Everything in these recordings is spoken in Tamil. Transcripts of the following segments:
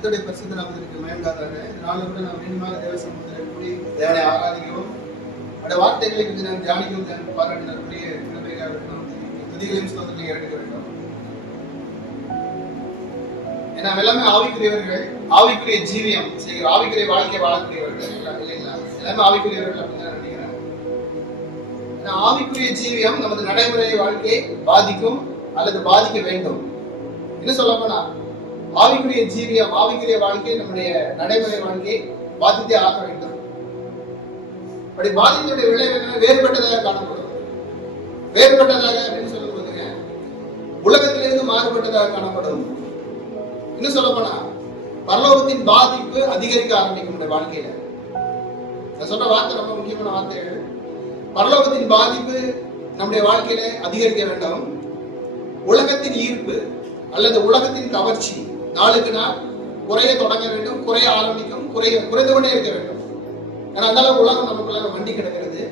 கர்த்தருடைய பரிசுத்த நாமத்திற்கு மகிமையாக நாளை கூட நாம் மீண்டுமாக தேவ சமூகத்தில் கூடி தேவனை ஆராதிக்கவும் அந்த வார்த்தைகளை கொஞ்சம் நாம் தியானிக்கவும் பாராட்டினருடைய கிருபையாக இருக்கணும். துதிகளையும் ஸ்தோத்திரங்களையும் எடுக்க வேண்டும். ஏன்னா எல்லாமே ஆவிக்குரியவர்கள், ஆவிக்குரிய ஜீவியம் செய்கிற ஆவிக்குரிய வாழ்க்கையை வாழக்கூடியவர்கள் இல்லைங்களா? எல்லாமே ஆவிக்குரியவர்கள் அப்படின்னு நான் நினைக்கிறேன். ஏன்னா ஆவிக்குரிய ஜீவியம் நமது நடைமுறை வாழ்க்கையை பாதிக்கும் அல்லது பாதிக்க வேண்டும். இன்னும் சொல்ல போனா ஆவிக்குரிய ஜீவியம், ஆவிக்குரிய வாழ்க்கை நம்முடைய நடைமுறை வாழ்க்கையை பாதித்தே ஆக வேண்டும். அப்படி பாதித்துடைய விளைவுகள் வேறுபட்டதாக காணப்படும். வேறுபட்டதாக அப்படின்னு சொல்லும் போதுங்க உலகத்திலிருந்து மாறுபட்டதாக காணப்படும். இன்னும் சொல்ல போனா பரலோகத்தின் பாதிப்பு அதிகரிக்க ஆரம்பிக்கும் நம்முடைய வாழ்க்கையில. நான் சொல்ற வார்த்தை ரொம்ப முக்கியமான வார்த்தைகள். பரலோகத்தின் பாதிப்பு நம்முடைய வாழ்க்கையில அதிகரிக்க வேண்டும். உலகத்தின் ஈர்ப்பு அல்லது உலகத்தின் கவர்ச்சி நாளுக்கு நாள் குறைய தொடங்க வேண்டும், குறைய ஆரம்பிக்கும், குறைந்து கொண்டே இருக்க வேண்டும். ஏன்னா அந்த அளவு உலகம் நமக்குள்ள வண்டி கிடக்கிறது.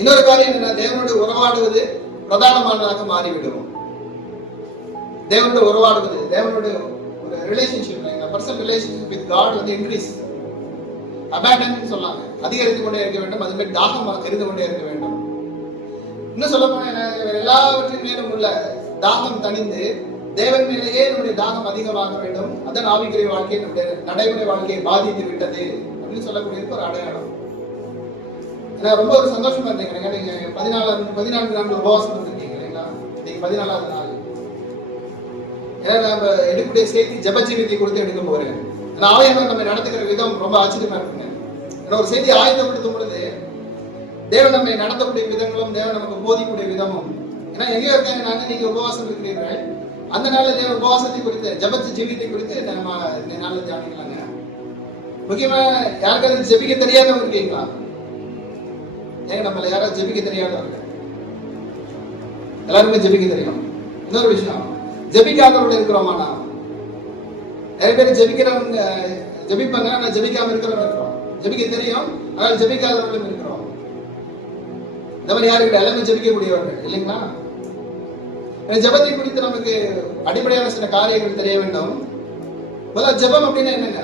இன்னொரு காரியம் என்னன்னா, தேவனோடு உறவாடுவது பிரதானமானதாக மாறிவிடும். தேவனோடு உறவாடுவது, தேவனோட ஒரு relationship, personal relationship with God வந்து இன்க்ரீஸ், அபேண்டன் சொல்லாங்க, அதிகரித்து கொண்டே இருக்க வேண்டும். அதுமாதிரி தாகம் இருந்து கொண்டே இருக்க வேண்டும். இன்னும் சொல்ல போனா எல்லாவற்றின் மேலும் உள்ள தாகம் தணிந்து தேவன் மேலேயே நம்முடைய தாகம் அதிகமாக வேண்டும். அதான் ஆவிக்குரிய வாழ்க்கையை நம்முடைய நடைமுறை வாழ்க்கையை பாதித்து விட்டது அப்படின்னு சொல்லக்கூடிய ஒரு அடையாளம். எனக்கு ரொம்ப ஒரு சந்தோஷமா இருந்தீங்க. நீங்க 14 நாட்கள் உபவாசம் இருந்திருக்கீங்க இல்லைங்களா? இன்னைக்கு 14வது நாள். ஏன்னா நம்ம எடுக்கக்கூடிய செய்தி ஜெப ஜீவியத்தை கொடுத்து எடுக்க போறேன். ஆலயம் நம்ம நடத்துகிற விதம் ரொம்ப ஆச்சரியமா இருக்குங்க. ஒரு செய்தி ஆயத்தப்படுத்தும் பொழுது தேவன் நம்மை நடத்தக்கூடிய விதங்களும் தேவன் நமக்கு போதிக்கூடிய விதமும், ஏன்னா எங்கேயோ இருக்காங்க நாங்க, நீங்க உபவாசம் இருக்கிறீர்கள், அந்த நாள்ல தேவ உபவாசத்தை குறித்து ஜெப ஜீவியத்தை குறித்து நம்ம இந்த நாள்ல தியானிக்கலாங்க. முக்கியமா யாருக்காவது ஜெபிக்க தெரியாதவங்க இருக்கீங்களா? ஏங்க நம்மள யாராவது ஜெபிக்க தெரியாதவங்க? எல்லாருமே ஜெபிக்க தெரியும். இன்னொரு விஷயம், ஜெபிக்காதவங்க இருக்கிறோமாண்ணா? நிறைய பேர் ஜெபிக்கிறவங்க ஜெபிப்பாங்க, ஆனா ஜெபிக்காம இருக்கிறவங்க இருக்கிறோம். ஜெபிக்க தெரியும், ஆனால் ஜெபிக்காதவர்களும் இருக்கிறோம். இந்த மாதிரி யாருக்கு எல்லாமே ஜெபிக்கக்கூடியவர்கள் இல்லைங்களா? ஜெபத்தை குறித்து நமக்கு அடிப்படையான சில காரியங்கள் தெரிய வேண்டும். முதல்ல ஜெபம் அப்படின்னா என்னங்க?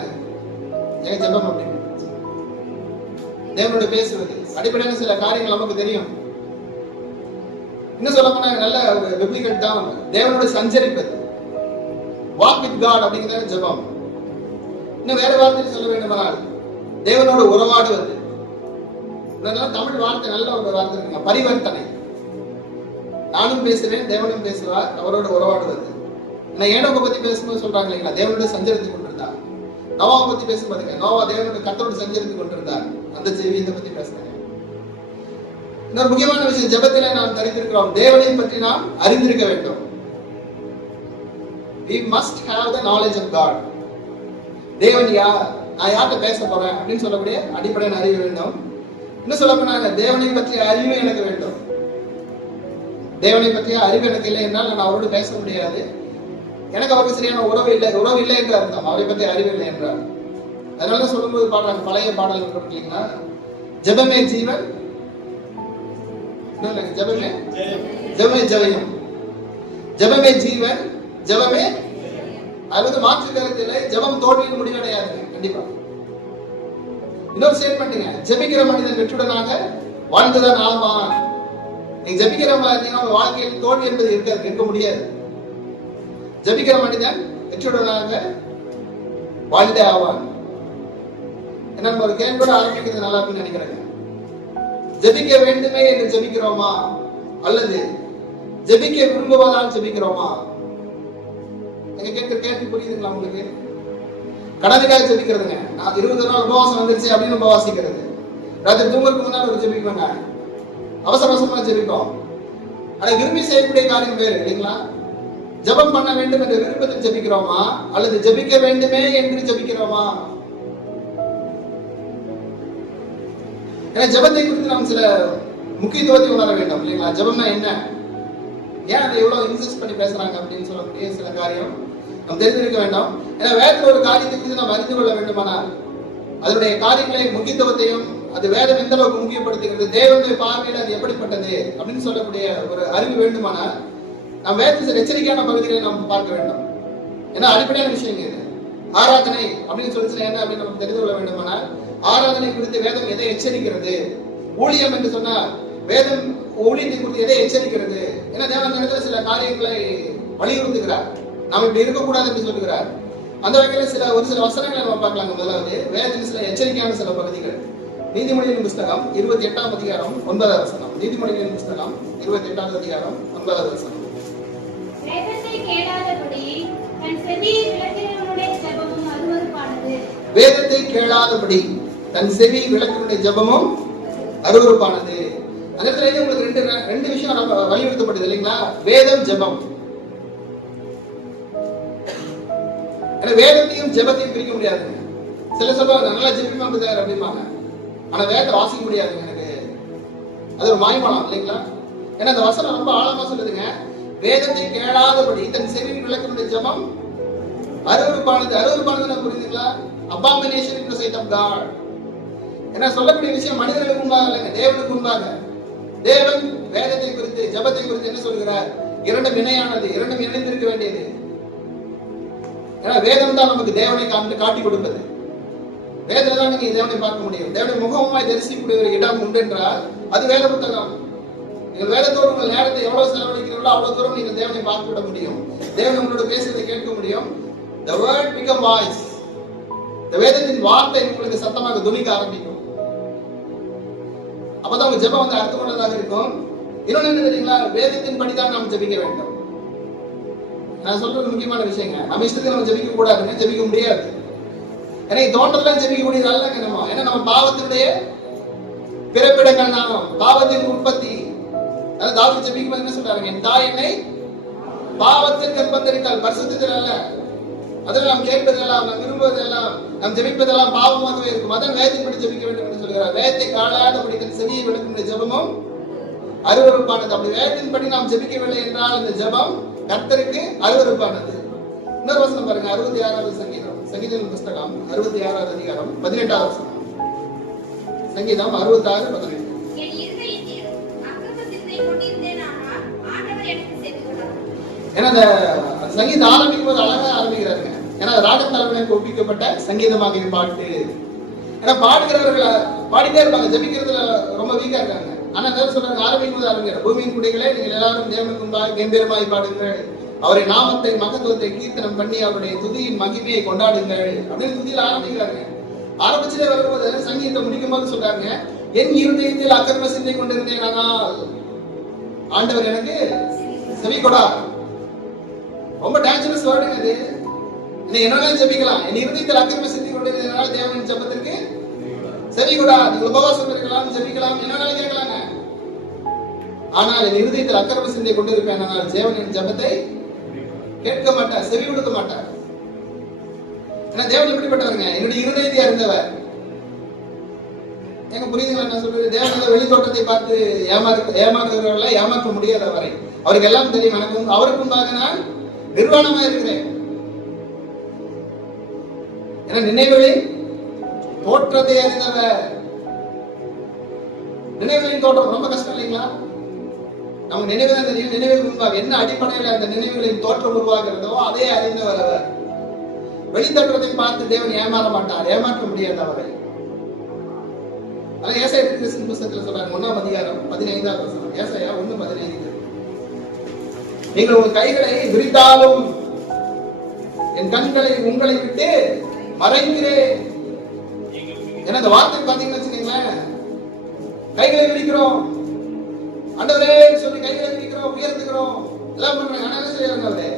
ஏன் ஜெபம் அப்படின்னு தேவனோட பேசுவது, அடிப்படையான சில காரியங்கள் நமக்கு தெரியும். இன்னும் சொல்ல போனா நல்ல ஒரு பிப்ளிக்கல் டேர்ம், தேவனோட சஞ்சரிப்பது, வாக் வித் காட் அப்படிங்கிறது ஜெபம். இன்னும் வேற வார்த்தையில் சொல்ல வேண்டுமானால் தேவனோட உறவாடுவது. தமிழ் வார்த்தை நல்ல ஒரு வார்த்தை இருக்குங்க, பரிவர்த்தனை. நானும் பேசுவேன், தேவனும் பேசுவார், அவரோட உறவாடுவது. ஏனோவை பத்தி பேசும்போது சொல்றாங்க இல்லைங்களா, தேவனோட சஞ்சரித்து கொண்டிருந்தார். நோவாவை பத்தி பேசும்போது நோவா தேவனோட கர்த்தரோட சஞ்சரித்து கொண்டிருந்தார், அந்த ஜீவியத்தை பத்தி பேசுறேன். இன்னொரு முக்கியமான விஷயம், ஜெபத்திலே நாம் தெரிந்திருக்கிறோம், தேவனை பற்றி நாம் அறிந்திருக்க வேண்டும். We must have the knowledge of God. தேவன் யார், நான் யார்கிட்ட பேச போறேன் அப்படின்னு சொல்லக்கூடிய அடிப்படையான அறிவு வேண்டும். இன்னும் சொல்ல போனாங்க, தேவனை பற்றிய அறிவு எனக்கு வேண்டும். தேவனை பற்றிய அறிவு எனக்கு இல்லை என்றால் நான் அவரோடு பேச முடியாது. எனக்கு அவருக்கு சரியான உறவு இல்லை என்று அர்த்தம், அவரை பற்றிய அறிவு இல்லை என்றால். அதனால சொல்லும்போது பாடுறாங்க, பழைய பாடல் இருக்கு இல்லைங்களா, ஜெபமே ஜீவன், ஜெபமே ஜெயம், ஜெபமே ஜீவன், ஜெபமே. அது வந்து மாற்று கருத்து இல்லை, ஜெபம் தோல்வியில் முடிவடையாது கண்டிப்பா. இன்னொரு ஸ்டேட்மெண்ட்டுங்க, ஜெபிக்கிற மனிதன் வெற்றுடனாக வாழ்ந்துதான் ஆவான். நீங்க ஜெபிக்கிறவங்களா இருந்தீங்கன்னா உங்க வாழ்க்கையில் தோல்வி என்பது இருக்க முடியாது. ஜெபிக்கிற மனிதன் வெற்றுடனாக வாழ்ந்தே ஆவான். என்ன ஒரு கேள்வியோட ஆரம்பிக்கிறது நல்லா இருக்குன்னு நினைக்கிறேங்க. ஜெபிக்க வேண்டுமே என்று ஜெபிக்கிறோமா, அல்லது ஜெபிக்க விரும்புவதால் ஜெபிக்கிறோமா? நீங்க கேட்கிற கேள்வி புரியுதுங்களா உங்களுக்கு? கடனுக்காக ஜெபிக்கிறதுங்க, நான் 20 நாள் உபவாசம் வந்துருச்சு அப்படின்னு உபவாசிக்கிறது. ராத்திரி தூங்குறதுக்கு முன்னாடி ஒரு ஜெபிப்பாங்க, அவசரமா ஜெபிப்போம். ஆனா விரும்பி செய்யக்கூடிய காரியம் வேறு இல்லைங்களா? ஜெபம் பண்ண வேண்டும் என்ற விருப்பத்தில் ஜெபிக்கிறோமா, அல்லது ஜெபிக்க வேண்டுமே என்று ஜெபிக்கிறோமா? ஏன்னா ஜெபத்தை குறித்து நாம் சில முக்கியத்துவத்தை உணர வேண்டும் இல்லைங்களா? ஜெபம்னா என்ன, ஏன் அதை எவ்வளவு இன்சிஸ்ட் பண்ணி பேசுறாங்க அப்படின்னு சொல்லக்கூடிய சில காரியம் நாம் தெரிந்திருக்க வேண்டும். ஏன்னா வேதத்தில் ஒரு காரியத்தை குறித்து நாம் அறிந்து கொள்ள வேண்டுமானால் அதனுடைய காரியங்களை முக்கியத்துவத்தையும், அது வேதம் எந்த அளவுக்கு முக்கியப்படுத்துகிறது, தேவனுடைய பார்வையில் அது எப்படிப்பட்டது அப்படின்னு சொல்லக்கூடிய ஒரு அறிவு வேண்டுமானால் நாம் வேதத்தின் எச்சரிக்கையான பகுதிகளை நாம் பார்க்க வேண்டும். ஏன்னா அடிப்படையான விஷயம் இது. ஆராதனை அப்படின்னு சொல்லிச்சுன்னா என்ன அப்படின்னு நமக்கு தெரிந்து கொள்ள வேண்டுமானால், ஆராதனை குறித்து வேதம் எதை எச்சரிக்கிறது? ஊழியம் என்று சொன்னா வேதம் ஊழியத்தை குறித்து எதை எச்சரிக்கிறது? ஏன்னா தேவன் இடத்துல சில காரியங்களை வலியுறுத்துகிறார், நாம் இப்படி இருக்கக்கூடாது என்று சொல்லுகிறார். அந்த வகையில ஒரு சில வசனங்களை நம்ம பார்க்கலாங்க. முதலாவது வேதத்தின் சில எச்சரிக்கையான சில பகுதிகள். நீதிமொழிகளின் புஸ்தகம் 28ஆம் அதிகாரம் 9வது வசனம். நீதிமொழிகளின் புஸ்தகம் 28ஆவது அதிகாரம் 9வது வசனம். வேதத்தை கேளாதபடி தன் செவியை விலக்கினவனுடைய ஜெபமும் அருவருப்பானது. வேதத்தை கேளாதபடி தன் செவி விலக்கினுடைய ஜெபமும் அருவருப்பானது. அந்த இடத்துல உங்களுக்கு ரெண்டு விஷயம் நம்ம வலியுறுத்தப்படுது இல்லைங்களா? வேதம், ஜெபம். வேதத்தையும் ஜெபத்தையும் பிரிக்க முடியாதுங்க. சில சொல்லுவாங்க நல்லா ஜெபிப்பாங்க அப்படிம்பாங்க, ஆனா வேதத்தை வாசிக்க முடியாதுங்க எனக்கு. அது ஒரு மாய்மாலம் இல்லைங்களா? ஏன்னா அந்த வசனம் ரொம்ப ஆழமா சொல்லுதுங்க. வேதத்தை கேளாதபடி தன் செவி விளக்கினுடைய ஜெபம் அருவருப்பானது. அருவருப்பானது புரியுதுங்களா? abomination in the sight of God. ஏன்னா சொல்லக்கூடிய விஷயம் மனிதர்களுக்கு முன்பாக இல்லைங்க, தேவனுக்கு முன்பாக. தேவன் வேதத்தை குறித்து ஜெபத்தை குறித்து என்ன சொல்கிறார்? இரண்டும் இணையானது, இரண்டும் இணைந்திருக்க வேண்டியது. ஏன்னா வேதம் தான் நமக்கு தேவனை காட்டி கொடுப்பது. வேதத்துல தான் நீங்க தேவனை பார்க்க முடியும். தேவனை முகமாய் தரிசிக்கக்கூடிய ஒரு இடம் உண்டு என்றால் அது வேத புத்தகம். நீங்கள் வேதத்தோடு உங்கள் நேரத்தை எவ்வளவு செலவழிக்கிறீங்களோ அவ்வளவு தூரம் நீங்கள் தேவனை பார்த்து விட முடியும். தேவன் உங்களோட பேசுறதை கேட்க முடியும். The word become voice. இந்த வேதத்தின் வார்த்தை உங்களுக்கு சத்தமாக துணிக்க ஆரம்பிக்கும். அப்பதான் உங்க ஜெபம் வந்து அர்த்தமுள்ளதாக இருக்கும். இன்னொன்னு என்ன தெரியுங்களா? வேதத்தின் படிதான் நாம் ஜெபிக்க வேண்டும். நான் சொல்றது முக்கியமான விஷயங்க. நம்ம இஷ்டத்துக்கு நம்ம ஜெபிக்க கூடாதுங்க, ஜெபிக்க முடியாது. எனக்கு தோன்றதெல்லாம் ஜெபிக்க முடியாது அல்லங்க நம்ம. ஏன்னா நம்ம பாவத்தினுடைய பிறப்பிடங்கள், நாம பாவத்தின் உற்பத்தி. அதாவது தாவீது ஜெபிக்கும் போது என்ன சொல்றாங்க? என் தாய் என்னை பாவத்தில் கற்பந்தரித்தால், பரிசுத்தத்தில் அல்ல. அதில் நாம் கேட்பதெல்லாம், நாம் விரும்புவதெல்லாம், நாம் ஜெபிப்பதெல்லாம் பாவமாகவே இருக்கும். அதான் வேதத்தின்படி ஜெபிக்க வேண்டும் என்று சொல்கிறார். வேதத்தை காலாதபடி தன் செவியை விளக்கும் ஜெபமும் அருவருப்பானது. அப்படி வேதத்தின்படி நாம் ஜெபிக்கவில்லை என்றால் இந்த ஜெபம் கர்த்தருக்கு அருவருப்பானது. இன்னொரு வசனம் பாருங்க, 66வது சங்கீதம். சங்கீதம் புஸ்தகம் 66வது அதிகாரம் 18வது வசனம். சங்கீதம் 66:18. ஏன்னா அந்த சங்கீதம் ஆரம்பிக்கும் போது அழகா ஆரம்பிக்கிறாருங்க. ஏன்னா ராகம் தலைவனுக்கு ஒப்பிக்கப்பட்ட சங்கீதமாக பாட்டு. ஏன்னா பாடுகிறவர்கள் பாடிட்டே இருப்பாங்க, ஜெபிக்கிறதுல ரொம்ப வீக்கா இருக்காங்க. ஆனா என்ன சொல்றாங்க? ஆரம்பிக்கும் போது ஆரம்பிக்கிற பூமியின் குடிகளே நீங்கள் எல்லாரும் தேவனுக்கு முன்பாக கம்பீரமாய் பாடுங்கள், அவரை நாமத்தை மகத்துவத்தை கீர்த்தனம் பண்ணி அவருடைய துதியின் மகிமையை கொண்டாடுங்கள் அப்படின்னு துதியில ஆரம்பிக்கிறாங்க. ஆரம்பிச்சுட்டே வரும்போது சங்கீதத்தை முடிக்கும் போது சொல்றாங்க, என் இருதயத்தில் அக்கிரம சிந்தை கொண்டிருந்தேன், ஆனால் ஆண்டவர் எனக்கு செவி கொடா. ரொம்ப டேஞ்சரஸ் வேர்டுங்க அது. என்னால ஜெபிக்கலாம், என் இருதயத்தில் அக்கிரம சிந்தை கொண்டிருந்ததுனால தேவனின் ஜெபத்திற்கு செவி கொடா. நீங்க உபவாசம் இருக்கலாம், ஜெபிக்கலாம், என்னால கேட்கலாங்க. ஆனால் என் இருதயத்தில் அக்கிரம சிந்தை கொண்டிருப்பேன், ஆனால் தேவனின் ஜெபத்தை கேட்க மாட்டார், செவி கொடுக்க மாட்டார். ஏன்னா தேவன் எப்படிப்பட்டவருங்க? என்னுடைய இருதயத்தை அறிந்தவர். எங்க புரியுதுங்களா நான் சொல்றது? தேவன் வெளித்தோட்டத்தை பார்த்து ஏமாறுகிறவர்களை ஏமாற்ற முடியாத அவரை. அவருக்கு எல்லாம் தெரியும். எனக்கு அவருக்கு முன்பாக நான் நிர்வாணமா இருக்கிறேன். ஏன்னா நினைவுகளின் தோற்றத்தை அறிந்தவர். நினைவுகளின் தோற்றம் ரொம்ப கஷ்டம் இல்லைங்களா? நமக்கு நினைவு தான் தெரியும். நினைவுக்கு முன்பாக என்ன அடிப்படையில் அந்த நினைவுகளின் தோற்றம் உருவாகிறதோ அதே அறிந்தவர் அவர். வெளித்தோற்றத்தை பார்த்து தேவன் ஏமாற மாட்டார், ஏமாற்ற முடியாது அவரை. ஏசாயா புத்தகத்தில் சொல்றாங்க 1ஆம் அதிகாரம் 15வது வசனம். ஏசாயா 1:15. நீங்கள் உங்கள் கைகளை விரித்தாலும் என் கண்களை உங்களை விட்டு மறைக்கிறேன். ஏன்னா இந்த வார்த்தை பாத்தீங்கன்னு வச்சுக்கீங்களேன், கைகளை விரிக்கிறோம் ஆண்டவரே சொல்லி கைகளை விரிக்கிறோம், உயர்த்துக்கிறோம், எல்லாம் பண்றாங்க. ஆனா என்ன செய்யறாங்க? அவரே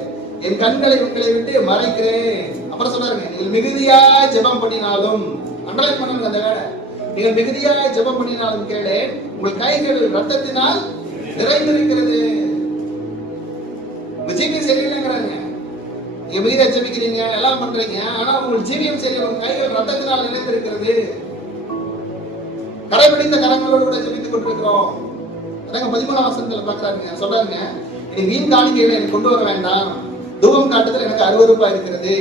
என் கண்களை உங்களை விட்டு மறைக்கிறேன். அப்புறம் சொல்றாருங்க, நீங்கள் மிகுதியா ஜெபம் பண்ணினாலும், அண்டர்லைன் பண்ணுங்க அந்த வேலை, நீங்கள் மிகுதியா ஜெபம் பண்ணினாலும் கேளு, உங்கள் கைகள் ரத்தத்தினால் நிறைந்திருக்கிறது. உங்க ஜீவியம் சரியில்லைங்கிறாங்க. நீங்க மிகுதியா ஜெபிக்கிறீங்க, எல்லாம் பண்றீங்க, ஆனா உங்கள் ஜீவியம் சரியில்லை, உங்க கைகள் ரத்தத்தினால் நிறைந்திருக்கிறது. கரைபிடிந்த கரங்களோடு கூட ஜெபித்துக் கொண்டிருக்கிறோம். அதாங்க 13ஆம் வசனத்துல பாக்குறாங்க, சொல்றாங்க, இனி வீண் காணிக்கைகளை எனக்கு கொண்டு வர வேண்டாம், தூபம் காட்டுதல் எனக்கு அருவருப்பா இருக்கிறது.